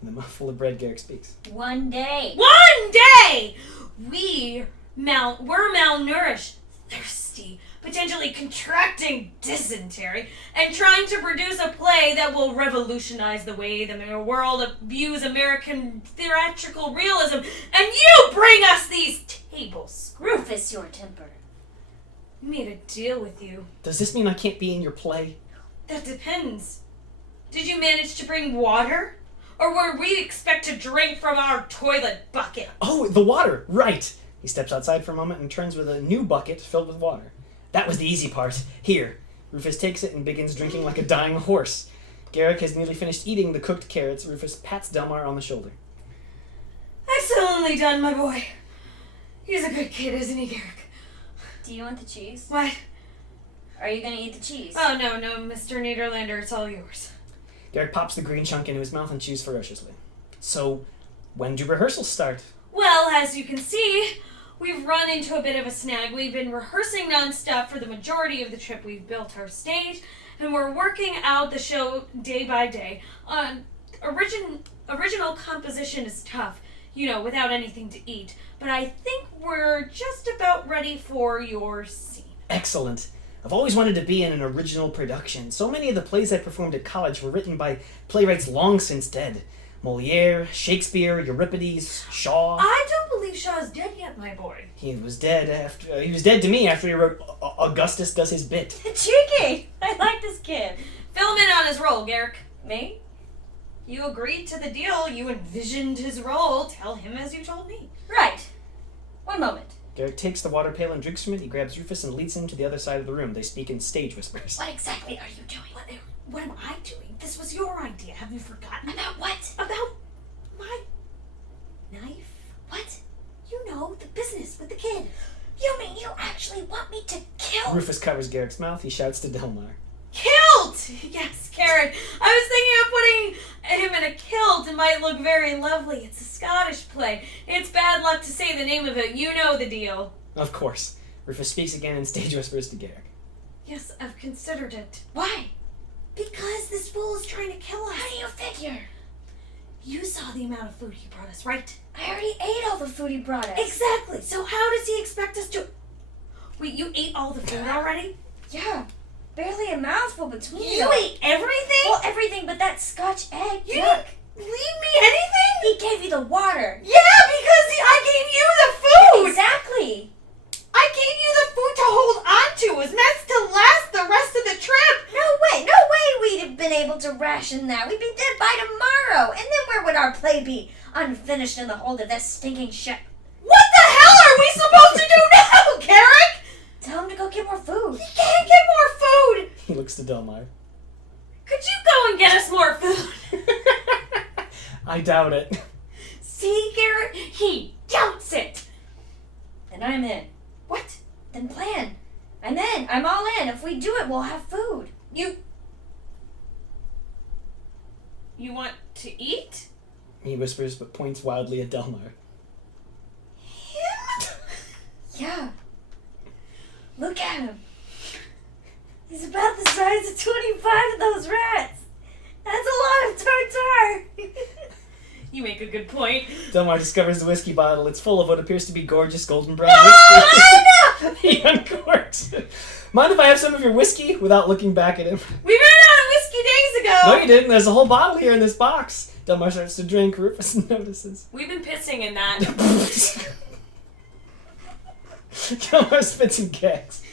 In the mouthful of bread, Garrick speaks. 1 day. 1 day! We're malnourished, thirsty, potentially contracting dysentery, and trying to produce a play that will revolutionize the way the world views American theatrical realism, and you bring us these tables. Rufus, your temper. We made a deal with you. Does this mean I can't be in your play? That depends. Did you manage to bring water? Or were we expect to drink from our toilet bucket? Oh, the water! Right! He steps outside for a moment and returns with a new bucket filled with water. That was the easy part. Here. Rufus takes it and begins drinking like a dying horse. Garrick has nearly finished eating the cooked carrots. Rufus pats Delmar on the shoulder. Excellently done, my boy. He's a good kid, isn't he, Garrick? Do you want the cheese? What? Are you gonna eat the cheese? Oh, no, Mr. Niederlander, it's all yours. Garrick pops the green chunk into his mouth and chews ferociously. So, when do rehearsals start? Well, as you can see, we've run into a bit of a snag. We've been rehearsing nonstop for the majority of the trip. We've built our stage, and we're working out the show day by day. Original composition is tough, without anything to eat. But I think we're just about ready for your scene. Excellent. I've always wanted to be in an original production. So many of the plays I performed at college were written by playwrights long since dead. Moliere, Shakespeare, Euripides, Shaw. I don't believe Shaw's dead yet, my boy. He was dead to me after he wrote Augustus Does His Bit. Cheeky! I like this kid. Fill him in on his role, Garrick. Me? You agreed to the deal. You envisioned his role. Tell him as you told me. Right. One moment. Garrick takes the water pail and drinks from it. He grabs Rufus and leads him to the other side of the room. They speak in stage whispers. What exactly are you doing? What am I doing? This was your idea. Have you forgotten? About what? About my knife? What? The business with the kid. You mean you actually want me to kill? Rufus covers Garrick's mouth. He shouts to Delmar. Kilt! Yes, Karen. I was thinking of putting him in a kilt. It might look very lovely. It's a Scottish play. It's bad luck to say the name of it. You know the deal. Of course. Rufus speaks again in stage whispers to Garrick. Yes, I've considered it. Why? Because this fool is trying to kill us. How do you figure? You saw the amount of food he brought us, right? I already ate all the food he brought us. Exactly. So how does he expect us to... Wait, you ate all the food already? Yeah. Barely a mouthful between You ate everything? Well, everything but that Scotch egg. You Yuck. didn't leave me anything? He gave you the water. Yeah, because I gave you the food! Exactly. I gave you the food to hold on to. It was meant to last the rest of the trip. No way we'd have been able to ration that. We'd be dead by tomorrow. And then where would our play be? Unfinished in the hold of that stinking ship. What the hell are we supposed to do now, Garrick? Tell him to go get more food. He can't get more food. He looks to Delmar. Could you go and get us more food? I doubt it. See, Garrick? He doubts it. Then I'm in. What? Then plan. I'm in. I'm all in. If we do it, we'll have food. You want to eat? He whispers but points wildly at Delmar. Him? Yeah. Look at him. He's about the size of 25 of those rats. That's a lot of tartar. You make a good point. Delmar discovers the whiskey bottle. It's full of what appears to be gorgeous golden brown No! whiskey. He uncorks it. Mind if I have some of your whiskey? Without looking back at him. We ran out of whiskey days ago. No, you didn't. There's a whole bottle here in this box. Delmar starts to drink. Rufus notices. We've been pissing in that. Delmar spits and gags.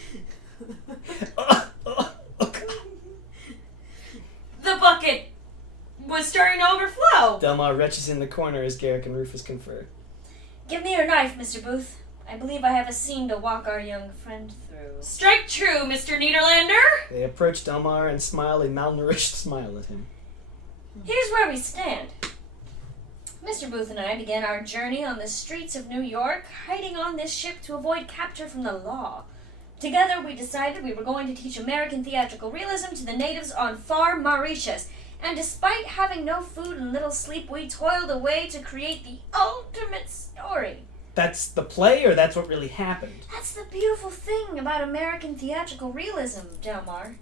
The bucket was starting to overflow. Delmar retches in the corner as Garrick and Rufus confer. Give me your knife, Mr. Booth. I believe I have a scene to walk our young friend through. Strike true, Mr. Niederlander. They approach Delmar and smile a malnourished smile at him. Here's where we stand. Mr. Booth and I began our journey on the streets of New York, hiding on this ship to avoid capture from the law. Together, we decided we were going to teach American theatrical realism to the natives on far Mauritius. And despite having no food and little sleep, we toiled away to create the ultimate story. That's the play, or that's what really happened? That's the beautiful thing about American theatrical realism, Delmar.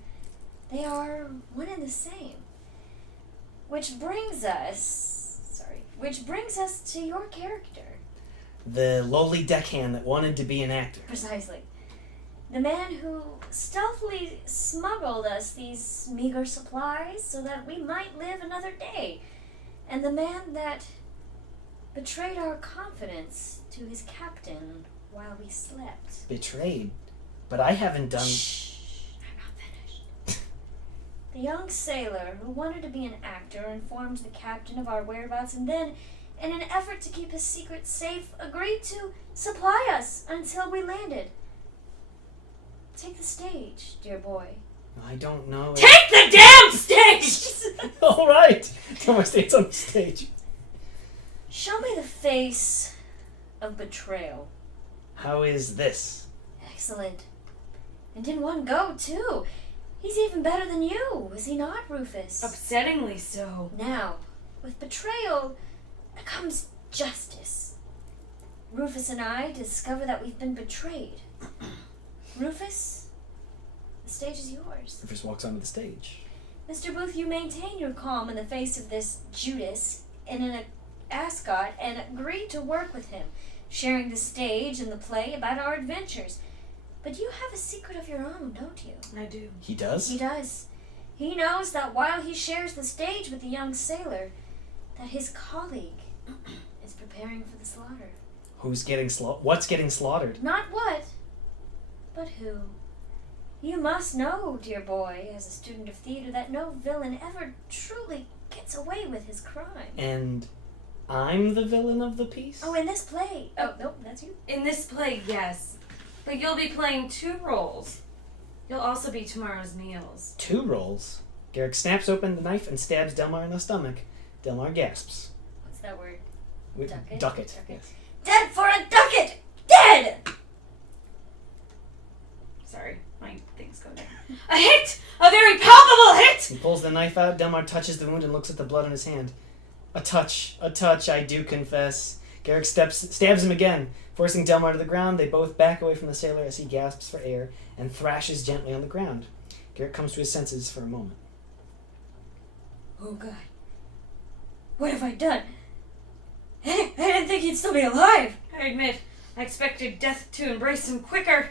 They are one and the same. Which brings us to your character. The lowly deckhand that wanted to be an actor. Precisely. The man who stealthily smuggled us these meager supplies so that we might live another day. And the man that betrayed our confidence to his captain while we slept. Betrayed? But I haven't done... Shh, I'm not finished. The young sailor who wanted to be an actor informed the captain of our whereabouts and then, in an effort to keep his secret safe, agreed to supply us until we landed. Take the stage, dear boy. I don't know. Take the damn stage! All right. Delmar stays on the stage. Show me the face of betrayal. How is this? Excellent. And in one go, too. He's even better than you, is he not, Rufus? Upsettingly so. Now, with betrayal comes justice. Rufus and I discover that we've been betrayed. Rufus, the stage is yours. Rufus walks onto the stage. Mr. Booth, you maintain your calm in the face of this Judas and an ascot and agree to work with him, sharing the stage and the play about our adventures. But you have a secret of your own, don't you? I do. He does? He does. He knows that while he shares the stage with the young sailor, that his colleague is preparing for the slaughter. Who's getting What's getting slaughtered? Not what, but who. You must know, dear boy, as a student of theater, that no villain ever truly gets away with his crime. And I'm the villain of the piece? Oh, in this play. Oh, nope, that's you. In this play, yes. But you'll be playing 2 roles. You'll also be tomorrow's meals. 2 roles? Garrick snaps open the knife and stabs Delmar in the stomach. Delmar gasps. What's that word? Ducket. Ducket. Yes. Dead for a ducat! Dead! Sorry, my thing's going down. A hit! A very palpable hit! He pulls the knife out. Delmar touches the wound and looks at the blood on his hand. A touch, I do confess. Garrick stabs him again, forcing Delmar to the ground. They both back away from the sailor as he gasps for air and thrashes gently on the ground. Garrick comes to his senses for a moment. Oh, God. What have I done? I didn't think he'd still be alive. I admit, I expected death to embrace him quicker.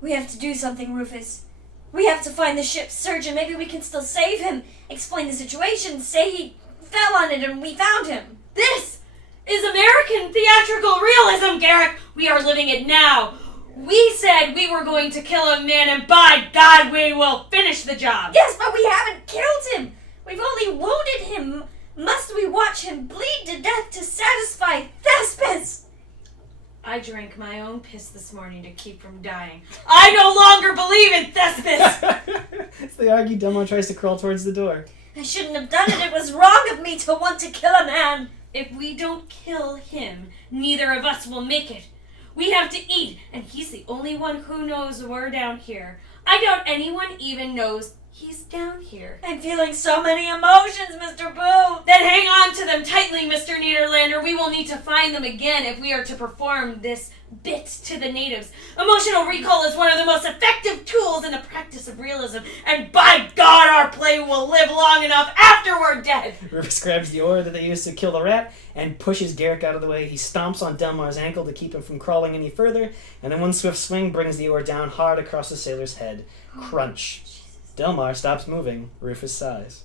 We have to do something, Rufus. We have to find the ship's surgeon. Maybe we can still save him. Explain the situation. Say he fell on it and we found him. This is American theatrical realism, Garrick. We are living it now. We said we were going to kill a man, and by God, we will finish the job. Yes, but we haven't killed him. We've only wounded him. Must we watch him bleed to death to satisfy Thespis? I drank my own piss this morning to keep from dying. I no longer believe in Thespis. As they argue, Delmar tries to crawl towards the door. I shouldn't have done it. It was wrong of me to want to kill a man. If we don't kill him, neither of us will make it. We have to eat, and he's the only one who knows we're down here. I doubt anyone even knows he's down here. I'm feeling so many emotions, Mr. Boo. Then hang on to them tightly, Mr. Nederlander. We will need to find them again if we are to perform this bit to the natives. Emotional recall is one of the most effective tools in the practice of realism, and by God, our play will live long enough after we're dead. Rufus grabs the oar that they used to kill the rat and pushes Garrick out of the way. He stomps on Delmar's ankle to keep him from crawling any further, and then one swift swing brings the oar down hard across the sailor's head. Crunch. Delmar stops moving. Rufus sighs.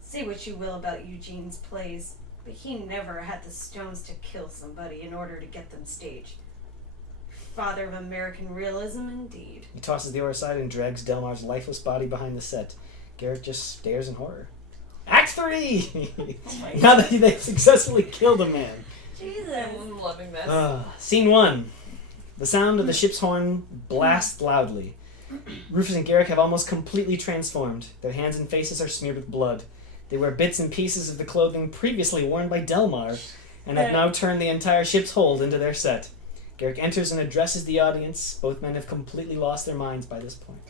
Say what you will about Eugene's plays, but he never had the stones to kill somebody in order to get them staged. Father of American realism, indeed. He tosses the oar aside and drags Delmar's lifeless body behind the set. Garrick just stares in horror. Act 3! Now that they've successfully killed a man. Jesus. I'm loving this. Scene 1. The sound of the ship's horn blasts loudly. Rufus and Garrick have almost completely transformed. Their hands and faces are smeared with blood. They wear bits and pieces of the clothing previously worn by Delmar, and have now turned the entire ship's hold into their set. Garrick enters and addresses the audience. Both men have completely lost their minds by this point.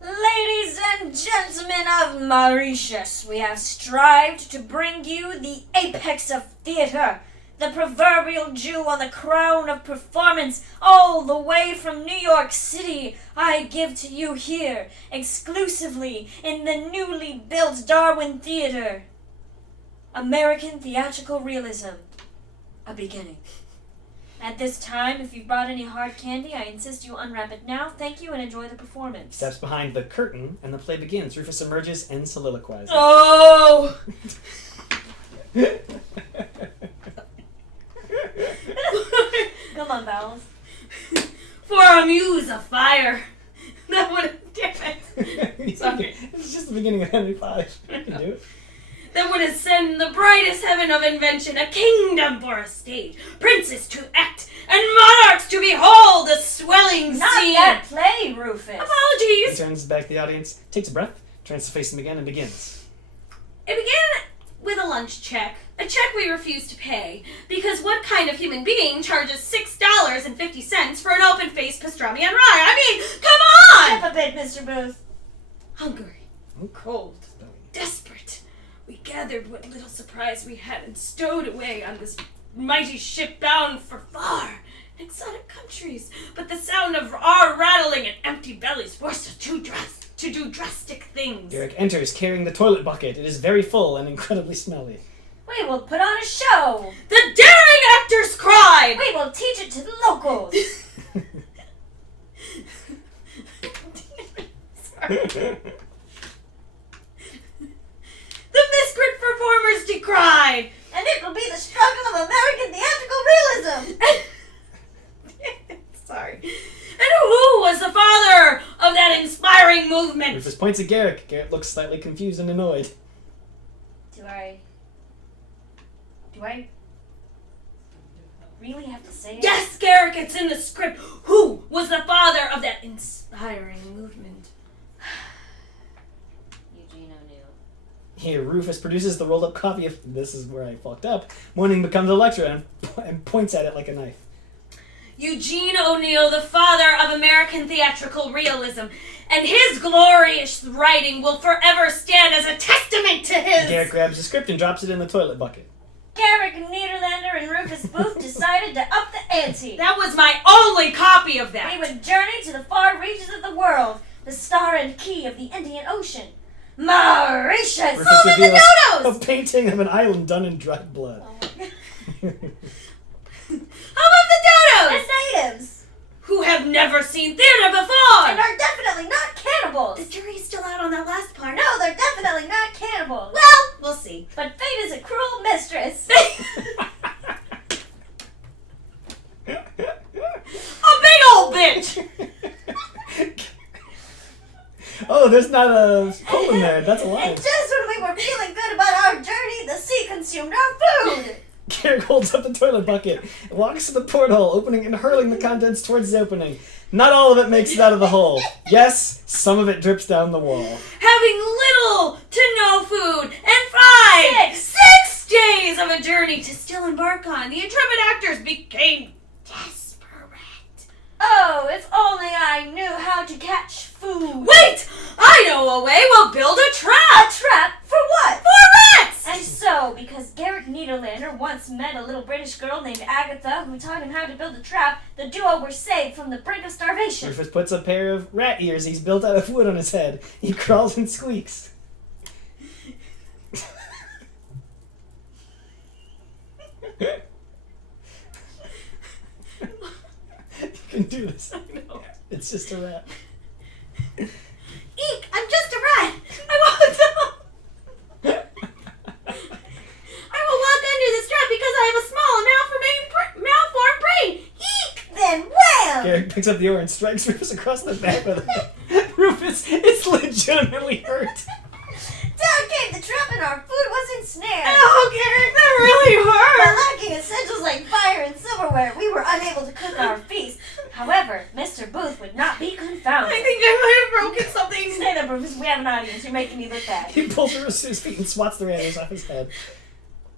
Ladies and gentlemen of Mauritius, we have strived to bring you the apex of theater, the proverbial Jew on the crown of performance, all the way from New York City. I give to you here, exclusively in the newly built Darwin Theater, American Theatrical Realism, a beginning. At this time, if you've brought any hard candy, I insist you unwrap it now. Thank you and enjoy the performance. Steps behind the curtain, and the play begins. Rufus emerges and soliloquizes. Oh! Come on, Vowels. For a muse afire. That would have damn it. Sorry. It's just the beginning of Henry V. You can do it. The that would ascend the brightest heaven of invention, a kingdom for a stage, princes to act, and monarchs to behold the swelling Not scene. that play, Rufus. He Apologies. turns back to the audience, takes a breath, turns to face him again, and begins. It began with a lunch check. A check we refused to pay, because what kind of human being charges $6.50 for an open-faced pastrami and rye? I mean, come on! Step a bit, Mr. Booth. Hungry, cold, desperate, we gathered what little supplies we had and stowed away on this mighty ship bound for far, exotic countries. But the sound of our rattling and empty bellies forced us to do drastic things. Garrick enters carrying the toilet bucket. It is very full and incredibly smelly. We will put on a show. The daring actors cried! We will teach it to the locals. The miscreant performers decried! And it will be the struggle of American theatrical realism. Sorry. And who was the father of that inspiring movement? Rufus points at Garrick. Garrick looks slightly confused and annoyed. Do I really have to say it? Yes, Garrick, it's in the script. Who was the father of that inspiring movement? Eugene O'Neill. Here, Rufus produces the rolled up copy of This Is Where I Fucked Up. Morning becomes a lecture and points at it like a knife. Eugene O'Neill, the father of American theatrical realism, and his glorious writing will forever stand as a testament to his... Garrick grabs the script and drops it in the toilet bucket. Garrick, Niederlander, and Rufus Booth decided to up the ante. That was my only copy of that. We would journey to the far reaches of the world, the star and key of the Indian Ocean. Mauritius! Rufus Oh, the reveals dodos! a painting of an island done in dried blood. Oh my God. How about the dodos? As natives! Who have never seen theater before! And are definitely not cannibals! The jury's still out on that last part. No, they're definitely not cannibals! Well, we'll see. But fate is a cruel mistress! A big old bitch! Oh, there's not a colon there. That's a line. And just when we were feeling good about our journey, the sea consumed our food! Garrick holds up the toilet bucket, walks to the porthole, opening and hurling the contents towards the opening. Not all of it makes it out of the hole. Yes, some of it drips down the wall. Having little to no food and six days of a journey to still embark on, the intrepid actors became desperate. Oh, if only I knew how to catch food! Wait! I know a way. We'll build a A trap! trap? For what? For rats! And so, because Garrick Niederlander once met a little British girl named Agatha who taught him how to build a trap, the duo were saved from the brink of starvation. Rufus puts a pair of rat ears he's built out of wood on his head. He crawls and squeaks. You can do this. I know. It's just a rat. Eek! I'm just a rat! I won't I will walk under this trap because I have a small and malformed brain! Eek! Then wham! Garrick picks up the oar and strikes Rufus across the back with it. Rufus, it's legitimately hurt. Down came the trap and our food was ensnared. Oh, Garrick, that really But hurt! lacking essentials like fire and silverware, we were unable to cook our feast. However, Mr. Booth would not be confounded. I think I might have broken something. Stand up, Rufus. We have an audience. You're making me look bad. He pulls Rufus to his feet and swats the rat ears off his head.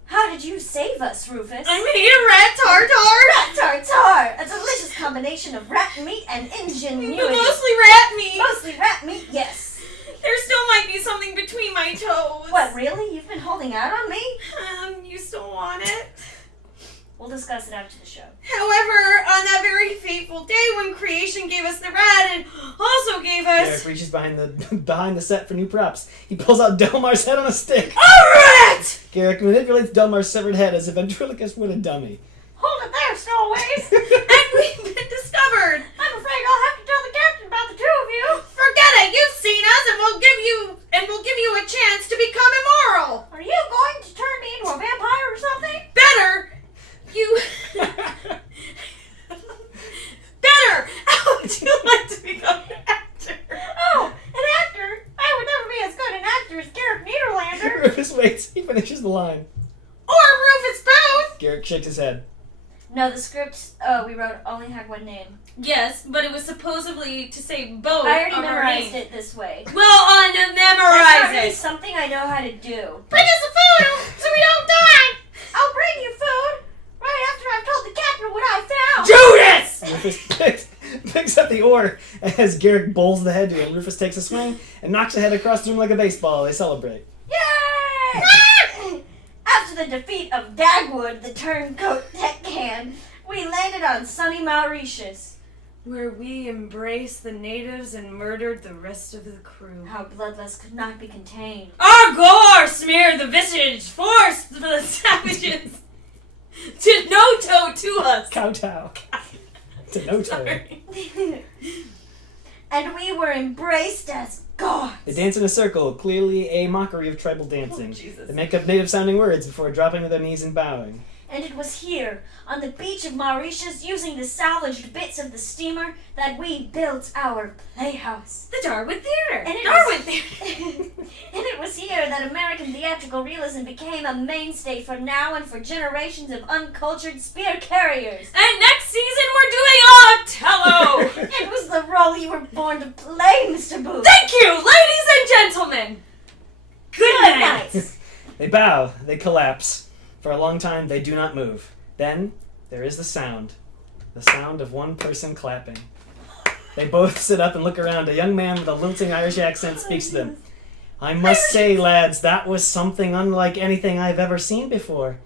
How did you save us, Rufus? I made a rat tartare! rat tartare! A delicious combination of rat meat and ingenuity. But mostly rat meat! Mostly rat meat, yes. There still might be something between my toes. What, really? You've been holding out on me? You still want it? We'll discuss it after the show. However, on that very fateful day when creation gave us the rat and also gave us... Garrick reaches behind the set for new props. He pulls out Delmar's head on a stick. A rat! Garrick manipulates Delmar's severed head as a ventriloquist would a dummy. Hold it there, stowaways! And we've been discovered! I'm afraid I'll have to tell the captain about the two of you. Forget it! You've seen us and we'll give you a chance to become immoral! Are you going to turn me into a vampire or something? Better! Better! How would you like to become an actor? Oh, an actor? I would never be as good an actor as Garrick Niederlander. Rufus waits. Even the line. Or Rufus both! Garrick shook his head. No, the script we wrote only had one name. Yes, but it was supposedly to say both. I already on her memorized name. it this way. Well, That's not unmemorize really it. something I know how to do. Bring us the food so we don't die. I'll bring you food right after I've told the captain what I found. Judas! Rufus picks up the oar as Garrick bowls the head to him. Rufus takes a swing and knocks the head across the room like a baseball. They celebrate. Yay! After the defeat of Dagwood, the turncoat deckhand, we landed on sunny Mauritius. Where we embraced the natives and murdered the rest of the crew. Our bloodlust could not be contained. Our gore smeared the visage, forced for the savages to no-toe to us. Kowtow. To no toe. Sorry. And we were embraced as gods. They dance in a circle, clearly a mockery of tribal dancing. Oh, Jesus. They make up native-sounding words before dropping to their knees and bowing. And it was here, on the beach of Mauritius, using the salvaged bits of the steamer, that we built our playhouse. The Darwin Theater. And it Darwin was, Theater. and it was here that American theatrical realism became a mainstay for now and for generations of uncultured spear carriers. And next season we're doing Othello. It was the role you were born to play, Mr. Booth. Thank you, ladies and gentlemen. Good night. They bow. They collapse. For a long time, they do not move. Then, there is the sound. The sound of one person clapping. They both sit up and look around. A young man with a lilting Irish accent speaks to them. I must say, lads, that was something unlike anything I've ever seen before.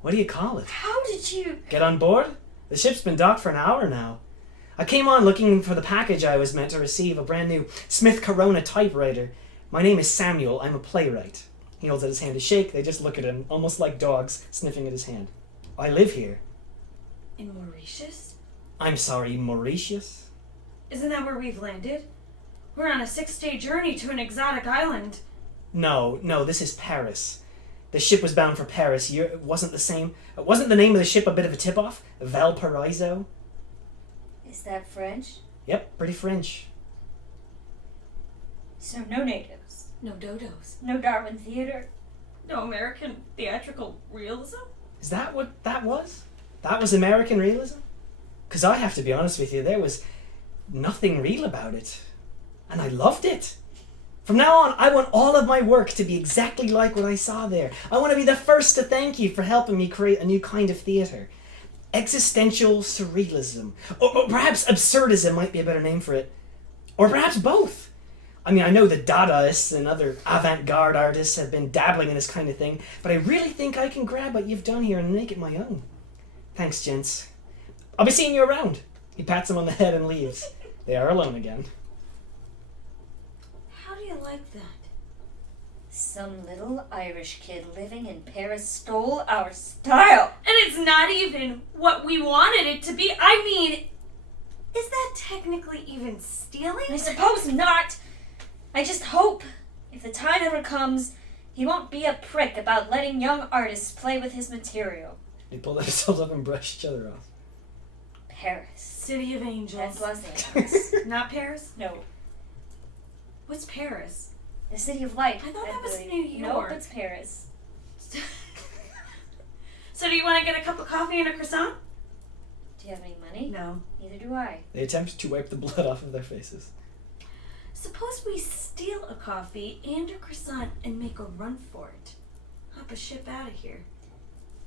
What do you call it? How did you... Get on board? The ship's been docked for an hour now. I came on looking for the package I was meant to receive, a brand new Smith Corona typewriter. My name is Samuel. I'm a playwright. He holds out his hand to shake. They just look at him, almost like dogs, sniffing at his hand. I live here. In Mauritius? I'm sorry, Mauritius? Isn't that where we've landed? We're on a 6-day journey to an exotic island. No, this is Paris. The ship was bound for Paris. Wasn't the name of the ship a bit of a tip-off? Valparaiso? Is that French? Yep, pretty French. So no natives. No dodos. No Darwin Theater. No American theatrical realism? Is that what that was? That was American realism? Because I have to be honest with you, there was nothing real about it. And I loved it. From now on, I want all of my work to be exactly like what I saw there. I want to be the first to thank you for helping me create a new kind of theater. Existential surrealism. Or perhaps absurdism might be a better name for it. Or perhaps both. I mean, I know the Dadaists and other avant-garde artists have been dabbling in this kind of thing, but I really think I can grab what you've done here and make it my own. Thanks, gents. I'll be seeing you around. He pats him on the head and leaves. They are alone again. How do you like that? Some little Irish kid living in Paris stole our style. And it's not even what we wanted it to be. I mean, is that technically even stealing? I suppose not. I just hope, if the time ever comes, he won't be a prick about letting young artists play with his material. They pull themselves up and brush each other off. Paris. City of Angels. That's Los Angeles. Not Paris? No. What's Paris? The City of Light. I thought that was believe. New York. Nope, it's Paris. So do you want to get a cup of coffee and a croissant? Do you have any money? No. Neither do I. They attempt to wipe the blood off of their faces. Suppose we steal a coffee and a croissant and make a run for it. Hop a ship out of here.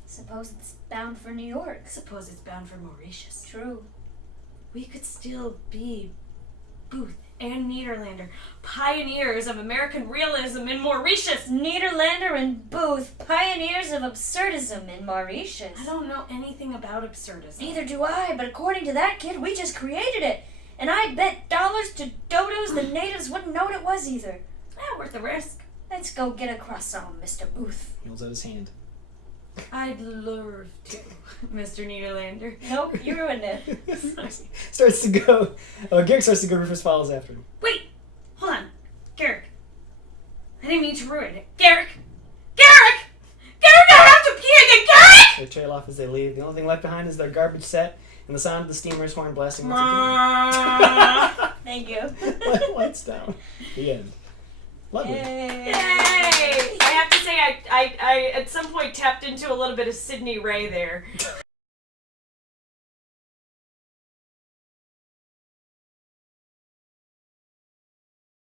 Suppose it's bound for New York. Suppose it's bound for Mauritius. True. We could still be Booth and Niederlander, pioneers of American realism in Mauritius. Niederlander and Booth, pioneers of absurdism in Mauritius. I don't know anything about absurdism. Neither do I, but according to that kid, we just created it. And I bet dollars to dodos the natives wouldn't know what it was either. Worth the risk. Let's go get a croissant, Mr. Booth. He holds out his hand. I'd love to, Mr. Niederlander. Nope, you ruined it. Starts to go. Garrick starts to go. Rufus follows after him. Wait! Hold on. Garrick. I didn't mean to ruin it. Garrick! Garrick! Garrick, I have to pee again! Garrick! They trail off as they leave. The only thing left behind is their garbage set and the sound of the steamer's horn blasting once again. Thank you. Lights down. The end. Lovely. Yay. Yay! I have to say I at some point tapped into a little bit of Sydney Ray there.